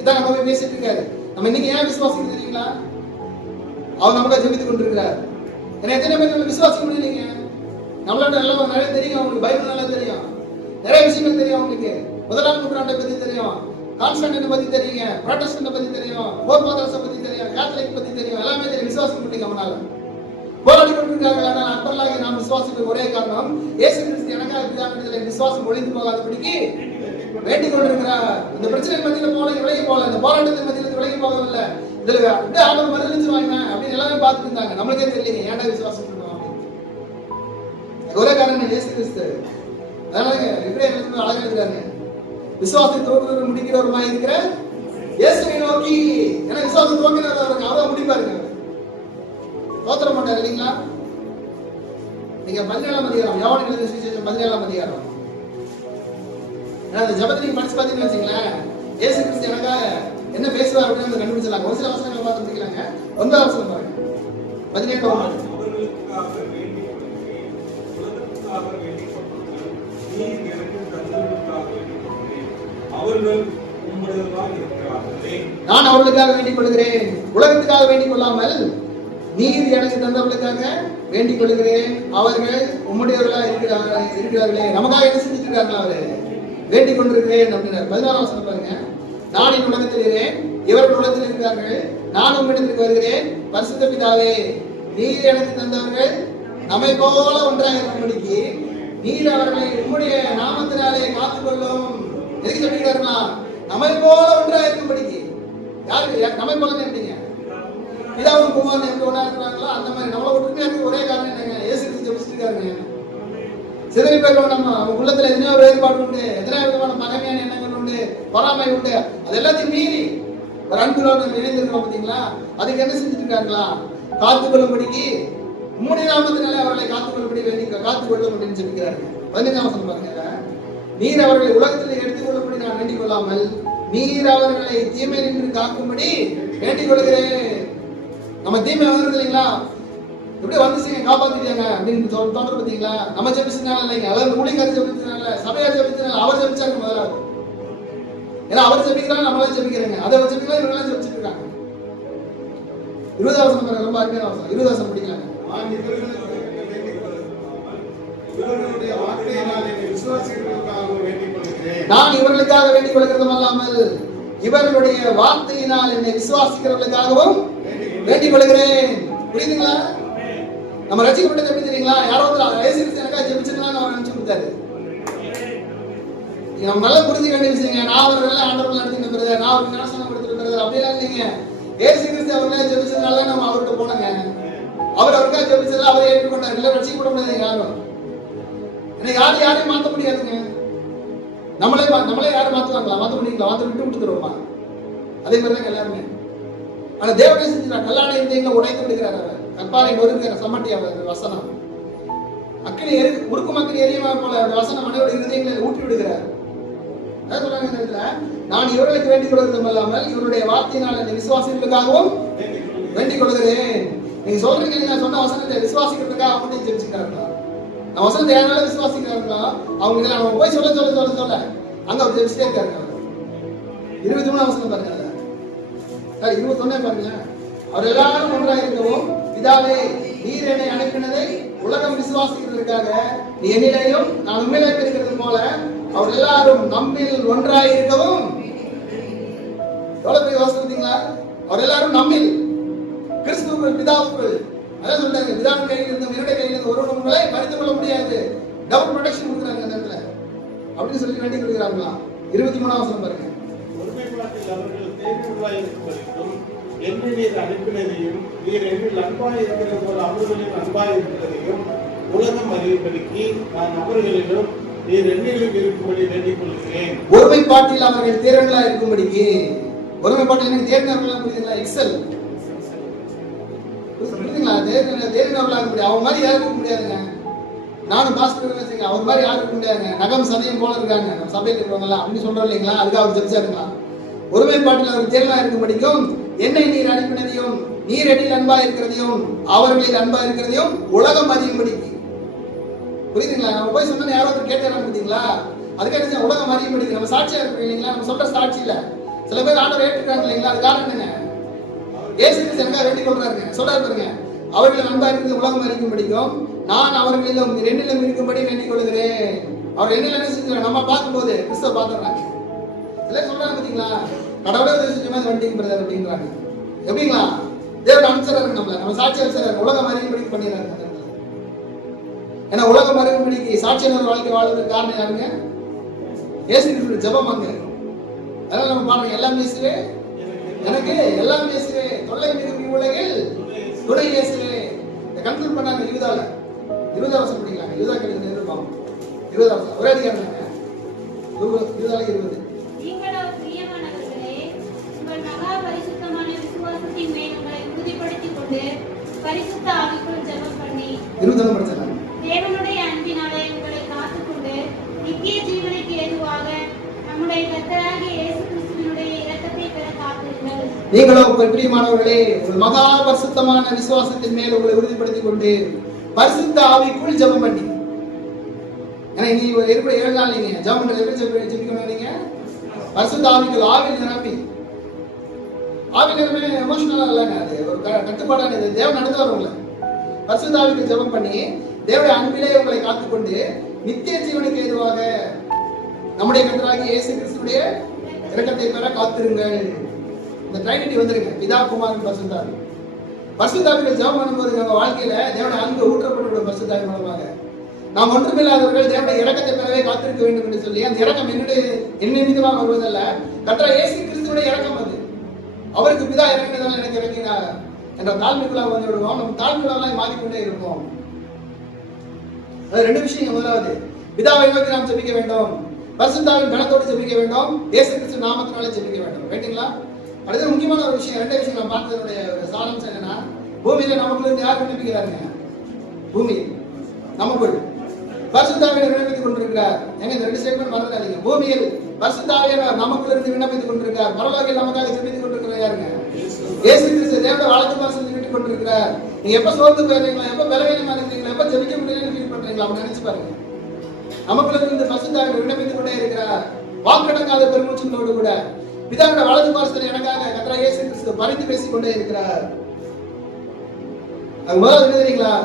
இதான் நம்ம போய் பேசிட்டு இருக்காரு. நம்ம இன்னைக்கு ஏன் விசுவாசம் தெரியுங்களா? அவர் நமக்காக ஜெபித்துக் கொண்டிருக்கிறார். ஏன்னா எத்தனை பேர் நம்ம விசுவாசம் பண்ணலீங்க? நம்மளோட நல்லா நிறைய தெரியும், அவங்களுக்கு பைபிள் நல்லா தெரியும், நிறைய விஷயங்கள் தெரியும் அவங்களுக்கு. 1ஆம் நூற்றாண்டை பத்தி தெரியும், கான்ஸ்டன்டைனை பத்தி தெரியுங்க, புராட்டஸ்டன்ட்டை பத்தி தெரியும், போப் ஃபாதர்ஸை பத்தி தெரியும், கேத்தலிக் பத்தி தெரியும், எல்லாமே தெரியும். விசுவாசம் பண்ணீங்க அவனால போராடி கொண்டிருக்காங்க. ஆனால் அற்பர்களாகி நாம் விசுவாசத்துக்கு ஒரே காரணம், இயேசு கிறிஸ்து எனக்காக பிதாவிடத்தில் விசுவாசம் ஒழிந்து போகாதபடிக்கு வேண்டிக் கொண்டிருக்கிறார். இந்த பிரச்சனை மத்தியில போல விலகி போகல, இந்த போராட்டத்தின் மத்தியில விலகி போகவில்லை. இதுல அப்படியே ஆளுநர் மறுதளிச்சுவாங்க அப்படின்னு எல்லாமே பார்த்துட்டு இருந்தாங்க. நம்மளுக்கே தெரியலீங்க ஏன்டா விசுவாசம் பண்ணுவோம் அப்படின்னு. ஒரே காரணம் இயேசு கிறிஸ்து. அதனால இப்படியே அழகா இருக்கிறாங்க, விசுவாசத்தை துவக்குறவர் முடிக்கிறவருமா இருக்கிற இயேசுவை நோக்கி. ஏன்னா விசுவாசம் துவக்கினவர் அவரை முடிப்பாருங்க, தோத்திர மாட்டார் இல்லைங்களா? நீங்க 17ஆம் அதிகாரம், யோவான் எழுதின சுவிசேஷம் 17ஆம் அதிகாரம், அந்த ஜபத்தை நீங்க படிச்சு பாத்தீங்கன்னு வச்சுங்களேன், இயேசு கிறிஸ்து எனக்காக என்ன பேசுவார் அப்படின்னு கண்டுபிடிச்சிடலாம். ஒரு சில வசனங்களை பார்த்து முடிக்கலாங்க. 9ஆம் வசனம் பாருங்க, 18ஆம் வசனம். நான் அவர்களுக்காக வேண்டிக் கொள்கிறேன், உலகத்துக்காக வேண்டிக் கொள்ளாமல் நீர் எனக்கு தந்தவர்களுக்காக வேண்டிக் கொள்கிறேன், அவர்கள் உம்முடையவர்களாக இருக்கிறார்களே. நமக்காக என்ன செஞ்சுட்டு இருக்காங்களா? அவரு வேண்டிக் கொண்டிருக்கிறேன் அப்படின்னாரு. 16ஆம் வசனம் பாருங்க, நான் இந்த உலகத்தில் இருக்கிறேன், இவர்கள் உலகத்தில் இருக்கிறார்கள், நான் உம்மிடத்திற்கு வருகிறேன், பரிசுத்த பிதாவே நீர் எனக்கு தந்தவர்கள் நம்மை போல ஒன்றாக இருக்கும்படிக்கு நீர் அவர்களை உம்முடைய நாமத்தினாலே காத்துக்கொள்ளும். எதுக்கு சொல்லிக்கிறாருன்னா, நம்மை போல ஒன்றாக இருக்கும்படிக்கு. யாருக்கு நம்மை போல நினைப்பீங்க? பிதாவும் குமாரன் எப்படி ஒன்றா இருக்கிறாங்களோ அந்த மாதிரி நம்மளை ஒற்றுமையாக ஒரே காரணம் என்னங்க, இயேசு கிறிஸ்து ஜெபிச்சிருக்காருங்க. சிதறி போய்க்கணும். நம்ம உள்ளத்துல எத்தனையோ வேறுபாடு உண்டு, எத்தனையோ விதமான பகைமையான எண்ணங்கள் உண்டு, பொறாமை உண்டு. அது எல்லாத்தையும் மீறி ஒரு அன்புகளோடு இணைந்திருக்கோம் பார்த்தீங்களா? அதுக்கு என்ன செஞ்சுட்டு இருக்காங்களா? காத்துக்கொள்ளும்படிக்கு உம்முடைய நாமத்தினாலே அவர்களை காத்துக்கொள்ளும்படி வேண்டி காத்துக்கொள்ளும் அப்படின்னு சொல்லிக்கிறார்கள். 15ஆம் வசனம் பாருங்க, நீர் அவர்களை உலகத்தில் எடுத்துக்கொள்ளும்படி நான் வேண்டிக் கொள்ளாமல் நீர் அவர்களை தீமை நின்று காக்கும்படி வேண்டிக் கொள்கிறேன். நம்ம தீமை வந்துருது இல்லைங்களா? எப்படி வந்துச்சுங்க, காப்பாத்திட்டாங்க அப்படின்னு தோன்ற பார்த்தீங்களா? நம்ம ஜெபிச்சதுனால இல்லைங்க, அதாவது ஊழியக்காரர் ஜெபிச்சதுனால, சபையார் ஜெபிச்சதுனால, அவர் ஜெபிச்சாங்க முதலாவது. ஏன்னா அவர் ஜெபிக்கிறாங்க, நம்மளாம் ஜெபிக்கிறேங்க, அதை ஜெபிக்கலாம், இவங்களாம் ஜெபிச்சுட்டு இருக்காங்க. 20ஆம் வசனம் ரொம்ப அருமையான வசனம், 20ஆம் வசனம் படிக்கலாங்க. இவர்களுடைய வார்த்தையினால் விசுவாசிகளுக்காக வேண்டிக் கொள்கிறேன், நான் இவர்களுக்காக வேண்டிக் கொள்கிறதும் அல்லாமல் இவர்களுடைய வார்த்தையினால் என்னை விசுவாசிக்கிறவர்களுக்காகவும் வேண்டிக் கொள்கிறேன். புரியுதுங்களா? நம்ம ரட்சிக்கப்பட்டது எப்படி தெரியுங்களா? யாரோ ஒரு இயேசு கிறிஸ்து எனக்காக ஜெபிச்சிருந்தான்னு அவர் நினைச்சு கொடுத்தாரு. நம்ம நல்லா புரிஞ்சுக்க வேண்டிய விஷயங்க. நான் அவர்கள் ஆண்டவர்கள் நடத்திட்டு இருக்கிறது, நான் அவருக்கு ஞானஸ்நானம் கொடுத்துருக்கிறது அப்படிலாம் இல்லைங்க. இயேசு கிறிஸ்து அவர்களே ஜெபிச்சதுனால நம்ம அவர்கிட்ட போனோங்க. அவர் அவருக்காக ஜெபிச்சதுல அவரை ஏற்றுக்கொண்டார். இல்லை ரட்சிக்கப்பட முடியாது யாரும். ஏன்னா யாரையும் மாற்ற முடியாதுங்க. நம்மளே யாரும் மாத்துவாங்களா? மாற்ற முடியுங்களா? மாற்ற விட்டு கொடுத்துருவோமா? அதே மாதிரி தான் எல்லாருமே. ஆனா தேவனே செஞ்சுட்டார். கல்லான இருந்தீங்க உடைத்து விடுகிறார். அவர் கற்பாரை நொறுக்கிற சம்மட்டி அவர் வசனம் அக்கினி உருக்கும் அக்கினி எரியுமா போல வசனம் மனையோட இருதயங்களை ஊற்றி விடுகிறார். அதான் சொல்றாங்க இந்த இடத்துல, நான் இவர்களுக்கு வேண்டிக் கொள்வதும் அல்லாமல் இவருடைய வார்த்தையினால் இந்த விசுவாசிகளுக்காகவும் வேண்டிக் கொள்கிறேன். நீங்க சொல்றீங்க, நீங்க சொன்ன வசனத்தை விசுவாசிக்கிறதுக்காக அவங்க ஜெபிச்சுக்கிறாங்களா? நம்ம வசனத்தை யாரால விசுவாசிக்கிறாங்களோ அவங்க இதுல நம்ம போய் சொல்ல சொல்ல சொல்ல சொல்ல அங்க அவர் ஜெபிச்சுட்டே இருக்காரு. 23 வசனம் பாருங்க. 21 பாருங்க. அவர் எல்லாரும் ஒன்றாக இருக்கவும், பிதாவே நீர் என்னை அனுப்பினதை உலகம் விசுவாசிக்கிறதுக்காக நீ என்னிலையும் நான் உண்மையிலே இருக்கிறது போல அவர் எல்லாரும் நம்மில் ஒன்றாக இருக்கவும். எவ்வளவு பெரிய யோசித்தீங்களா? அவர் எல்லாரும் நம்மில் கிறிஸ்துவுக்குள் பிதாவுக்குள். அதான் சொல்றாங்க, பிதாவின் கையில் இருந்து என்னுடைய கையில் இருந்து ஒரு உங்களை மறைத்துக் கொள்ள முடியாது. டபுள் ப்ரொடெக்ஷன் கொடுக்குறாங்க அந்த இடத்துல. அப்படின்னு சொல்லி வேண்டிக் கொள்கிறாங்களா? 23 வசனம் பாருங்க. ஒருமைப்பாட்டில் அவர்கள் தேவையுள்ளாய் இருக்கும் என்னை நீர் அனுப்பினதையும் நீர் என்னில் அன்பாய் இருக்கிற போல அவர்களில் அன்பாய் இருக்கிறதையும் உலகம் அறியும்படிக்கு நான் அவர்களிலும் நீர் என்னிலும் இருக்கும்படி வேண்டிக் கொள்கிறேன். ஒருமைப்பாட்டில் அவர்கள் தேர்ந்தவர்களா இருக்கும்படிக்கு. ஒருமைப்பாட்டில் எனக்கு தேர்ந்தவர்களா புரியுதுங்களா? எக்ஸல் புரியுதுங்களா? தேர்ந்தவர்களா இருக்க முடியாது. அவங்க மாதிரி யாரும் இருக்க முடியாதுங்க. நானும் பாஸ்கர் வச்சுங்க, அவர் மாதிரி யாரும் இருக்க முடியாதுங்க. நகம் சதயம் போல இருக்காங்க நம்ம சபையில் இருக்கிறவங்களா அப்படின்னு சொல்றோம் இல்லைங்களா? அதுக்காக அவர் ஜெபிச்சாருங்களா? ஒருமைப்பாட்டில் அவர் தேர்ந்தா இருக்கும்படிக்கும் என்னை நீர் அனுப்பினதையும் நீர் என்னில் அன்பா இருக்கிறதையும் அவர்களில் அன்பா இருக்கிறதையும் உலகம் அறியும்படிக்கு. புரியுதுங்களா? நம்ம போய் சொன்னா யாராவது கேட்டாங்க பார்த்தீங்களா? அதுக்காக உலகம் அறியும்படிக்கு நம்ம சாட்சியா இருக்கோம் இல்லைங்களா? நம்ம சொல்ற சாட்சி இல்ல. சில பேர் ஆண்டவர் ஏற்றுக்கிறாங்க இல்லைங்களா? அது காரணம் என்னங்க? இயேசு கிறிஸ்து எனக்காக வேண்டிக் கொள்றாருங்க. சொல்றாரு பாருங்க, அவர்கள் அன்பா இருக்கிறது உலகம் அறியும்படிக்கும் நான் அவர்களிலும் ரெண்டிலும் இருக்கும்படி வேண்டிக் கொள்கிறேன். அவர் என்னில என்ன செஞ்சாங்க? நம்ம பார்க்கும்போது கிறிஸ்துவ பார்த்துறாங்க. சிலர் சொல்றாங்க பார்த்தீங்களா, கடவுளே செஞ்ச மாதிரி வண்டிக்கு பிரதர் அப்படின்றாங்க. எப்படிங்களா? தேவன் அனுப்பிச்சாரு நம்மள, நம்ம சாட்சி அனுப்பிச்சாரு, உலகம் அறியும்படி பண்ணிடுறாங்க. ஏன்னா உலகம் அறியும்படிக்கு சாட்சியான ஒரு வாழ்க்கை வாழ்றதுக்கு காரணம் யாருங்க? இயேசு கிறிஸ்துவோட ஜெபம் அங்க. அதனால நம்ம பாருங்க, எல்லாம் இயேசுவே எனக்கு, எல்லாம் இயேசுவே தொல்லை மிகுதி உலகில் துணை இயேசுவே. இதை கன்க்ளூட் பண்ணாங்க யூதால. 20 வருஷம் படிக்கலாங்க. யூதா கடிதம் நிருபம் 20 வருஷம் ஒரே அதிகாரம்ங்க. யூதால 20. நீங்களோ பிரியமானவர்களே, உங்கள் மகா பரிசுத்தமான விசுவாசத்தின் மேல் உங்களை உறுதிப்படுத்திக் கொண்டு பரிசுத்த ஆவிக்குள் ஜெபம் பண்ணி 20 படிச்சாங்க. தேவனுடைய அன்பினாலே உங்களை காத்துக்கொண்டு நித்திய ஜீவனுக்கு ஏதுவாக நம்முடைய கர்த்தராகிய இயேசு கிறிஸ்துவினுடைய இரக்கத்தை பெற காத்திருங்கள். நீங்களோ பிரியமானவர்களே, உங்கள் மகா பரிசுத்தமான விசுவாசத்தின் மேல் உங்களை உறுதிப்படுத்திக் கொண்டு பரிசுத்த ஆவிக்குள் ஜெபம் பண்ணி. ஏன்னா இனி இருக்கிற 7 நாள் நீங்க ஜெபம் பண்றது எப்படி ஜெபிக்கணும்? நீங்க பரிசுத்த ஆவிக்குள் ஆவியில் நிரம்பி. ஆவியில் நிரம்பி எமோஷனலா இல்லைங்க, அது ஒரு கட்டுப்பாடானது. தேவன் நடந்து வரவங்கள பரிசுத்த ஆவிக்குள் ஜெபம் பண்ணி தேவனுடைய அன்பிலே உங்களை காத்துக்கொண்டு நித்திய ஜீவனுக்கு ஏதுவாக நம்முடைய கர்த்தராகிய இயேசு கிறிஸ்துவுடைய இரக்கத்தை பெற காத்திருங்கள். இந்த ட்ரைனிட்டி வந்துருங்க. பிதா குமாரன் பரிசுத்த ஆவி. பரிசுத்த ஆவியில் ஜெபம் பண்ணும்போது நம்ம வாழ்க்கையில தேவனுடைய அன்பு ஊற்றப்பட்டுவிடும். பரிசுத்த ஆவி மூலமாக நாம் ஒன்றுமில்லாதவர்கள் தேவனுடைய இரக்கத்தை பெறவே காத்திருக்க வேண்டும் என்று சொல்லி, அந்த இரக்கம் என்னுடைய மீதுமாக வருவதல்ல, கர்த்தராகிய இயேசு கிறிஸ்துவுடைய இரக்கம் அது. அவருக்கு பிதா இறங்கினதால் எனக்கு இறங்கினார் என்ற தாழ்மைக்குள்ளாக வந்து விடுவோம். நம்ம தாழ்மைக்குள்ளாக மாறிக்கொண்டே இருப்போம். ரெண்டு விஷயம். முதலாவது, பிதாவை நோக்கி நாம் ஜெபிக்க வேண்டும். பரிசுத்தாவின் கனத்தோடு ஜெபிக்க வேண்டும். இயேசு கிறிஸ்து நாமத்தினாலே ஜெபிக்க வேண்டும். ரைட்டுங்களா? அடுத்த முக்கியமான ஒரு விஷயம், ரெண்டே விஷயம் நான் பார்த்ததனுடைய சாராம்சம் என்னன்னா, பூமியில நமக்குள்ள இருந்து யார் விண்ணப்பிக்கிறாருங்க? பூமி நமக்குள் பரிசுத்தாவியர் விண்ணப்பித்துக் கொண்டிருக்கிறார். எங்க இந்த ரெண்டு ஸ்டேட்மெண்ட் மறந்துடாதீங்க. பூமியில் பரிசுத்தாவியர் நமக்குள்ள இருந்து விண்ணப்பித்துக் கொண்டிருக்கிறார். பரலோகத்தில் நமக்காக ஜெபித்துக் கொண்டிருக்கிறார் யாருங்க? இயேசு கிறிஸ்து தேவனுடைய வலது பாசத்தில் ஜெபித்துக் கொண்டிருக்கிறார். நீங்க எப்ப சோர்ந்து போயிருக்கீங்களா, எப்ப பலவீனமா இருக்கீங்களா, எப்ப ஜெபிக்க முடியலன்னு ஃபீல் பண்றீங்களா, அப்படி நினைச்சு பாருங்க. நமக்குள்ள இருந்து பரிசுத்தாவியர் விண்ணப்பித்துக் கொண்டே இருக்கிறார். வாக்கடங்காத பெருமூச்சலோடு கூட பிதாவுடைய வலது பாசத்தில் எனக்காக கர்த்தராகிய இயேசு கிறிஸ்து பரிந்து பேசிக் கொண்டே இருக்கிறார். அது முதல்ல என்ன தெரியுங்களா?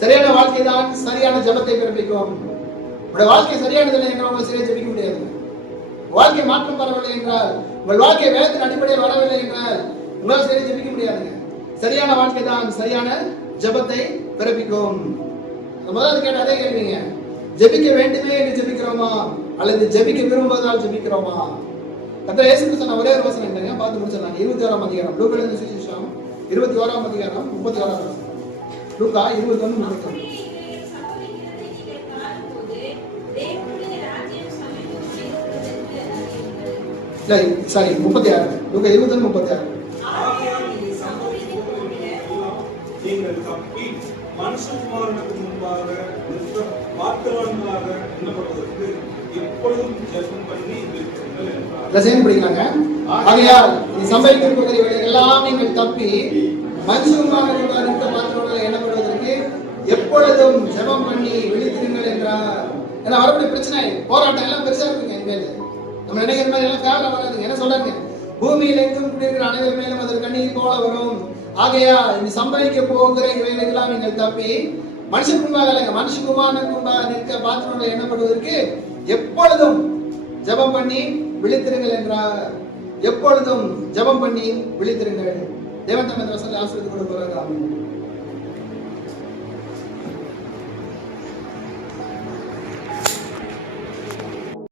சரியான வாழ்க்கை தான் சரியான ஜெபத்தை பிறப்பிக்கும். உங்களுடைய வாழ்க்கை சரியானதில்லை என்றவங்க சரியா ஜெபிக்க முடியாது. வாழ்க்கை மாற்றம் வரவில்லை என்றால், உங்கள் வாழ்க்கை வேதத்தின் அடிப்படையில் வரவில்லை என்றால் உங்களால் சரியா ஜெபிக்க முடியாதுங்க. சரியான வாழ்க்கை தான் சரியான ஜெபத்தை பிறப்பிக்கும். முதல்ல கேட்ட அதே கேள்விங்க, ஜெபிக்க வேண்டுமே என்று ஜெபிக்கிறோமா அல்லது ஜெபிக்க விரும்புவதால் ஜெபிக்கிறோமா? கர்த்தர் இயேசு கிறிஸ்து சொன்ன ஒரே ஒரு வசனம் என்னங்க பார்த்து முடிச்சிடலாம். 21ஆம் அதிகாரம் லூக்கா எழுதின சுவிசேஷம் 21ஆம் அதிகாரம் 36ஆம் வசனம். லூக்கா 21:31. இல்லை சாரி 36. லூக்கா 21:36. ஆகையால் இது சம்பவிக்கும் போதெல்லாம் நீங்கள் தப்பி மனுஷகுமாரனுக்கு முன்பாக வார்த்தைவான்களாக எண்ணப்படுவதற்கு எப்பொழுதும் ஜெபம் பண்ணி இருக்கிறீர்கள் என்றார். இதை சேர்ந்து படிக்கலாங்க. ஆகையால் இது சம்பவிக்கக்கூடிய வேலைகளெல்லாம் நீங்கள் தப்பி மனுஷகுமாரனுக்கு நிற்க பாத்திரங்களை எண்ணப்படுவதற்கு எப்பொழுதும் ஜெபம் பண்ணி விழித்திருங்கள் என்றார். ஏன்னா வரக்கூடிய பிரச்சனை போராட்டம் எல்லாம் பெருசா இருக்குங்க. இனிமேல் நம்ம நினைக்கிற மாதிரி எல்லாம் ஃபேவரா வராதுங்க. என்ன சொல்றாங்க, பூமியில் எங்கும் குடியிருக்கிற அனைவர் மேலும் அதற்கு கண்ணி போல வரும். ஆகையா இது சம்பவிக்க போகிற இவைகளெல்லாம் நீங்கள் தப்பி மனுஷன் முன்பாக இல்லைங்க, மனுஷகுமாரனுக்கு முன்பாக நிற்க பாத்திரங்களை எண்ணப்படுவதற்கு எப்பொழுதும் ஜெபம் பண்ணி விழித்திருங்கள் என்றார். எப்பொழுதும் ஜெபம் பண்ணி விழித்திருங்கள். தேவன் தம்மை இந்த வசனத்தை ஆசீர்வதித்து கொடுப்பாராக. ஆமென்.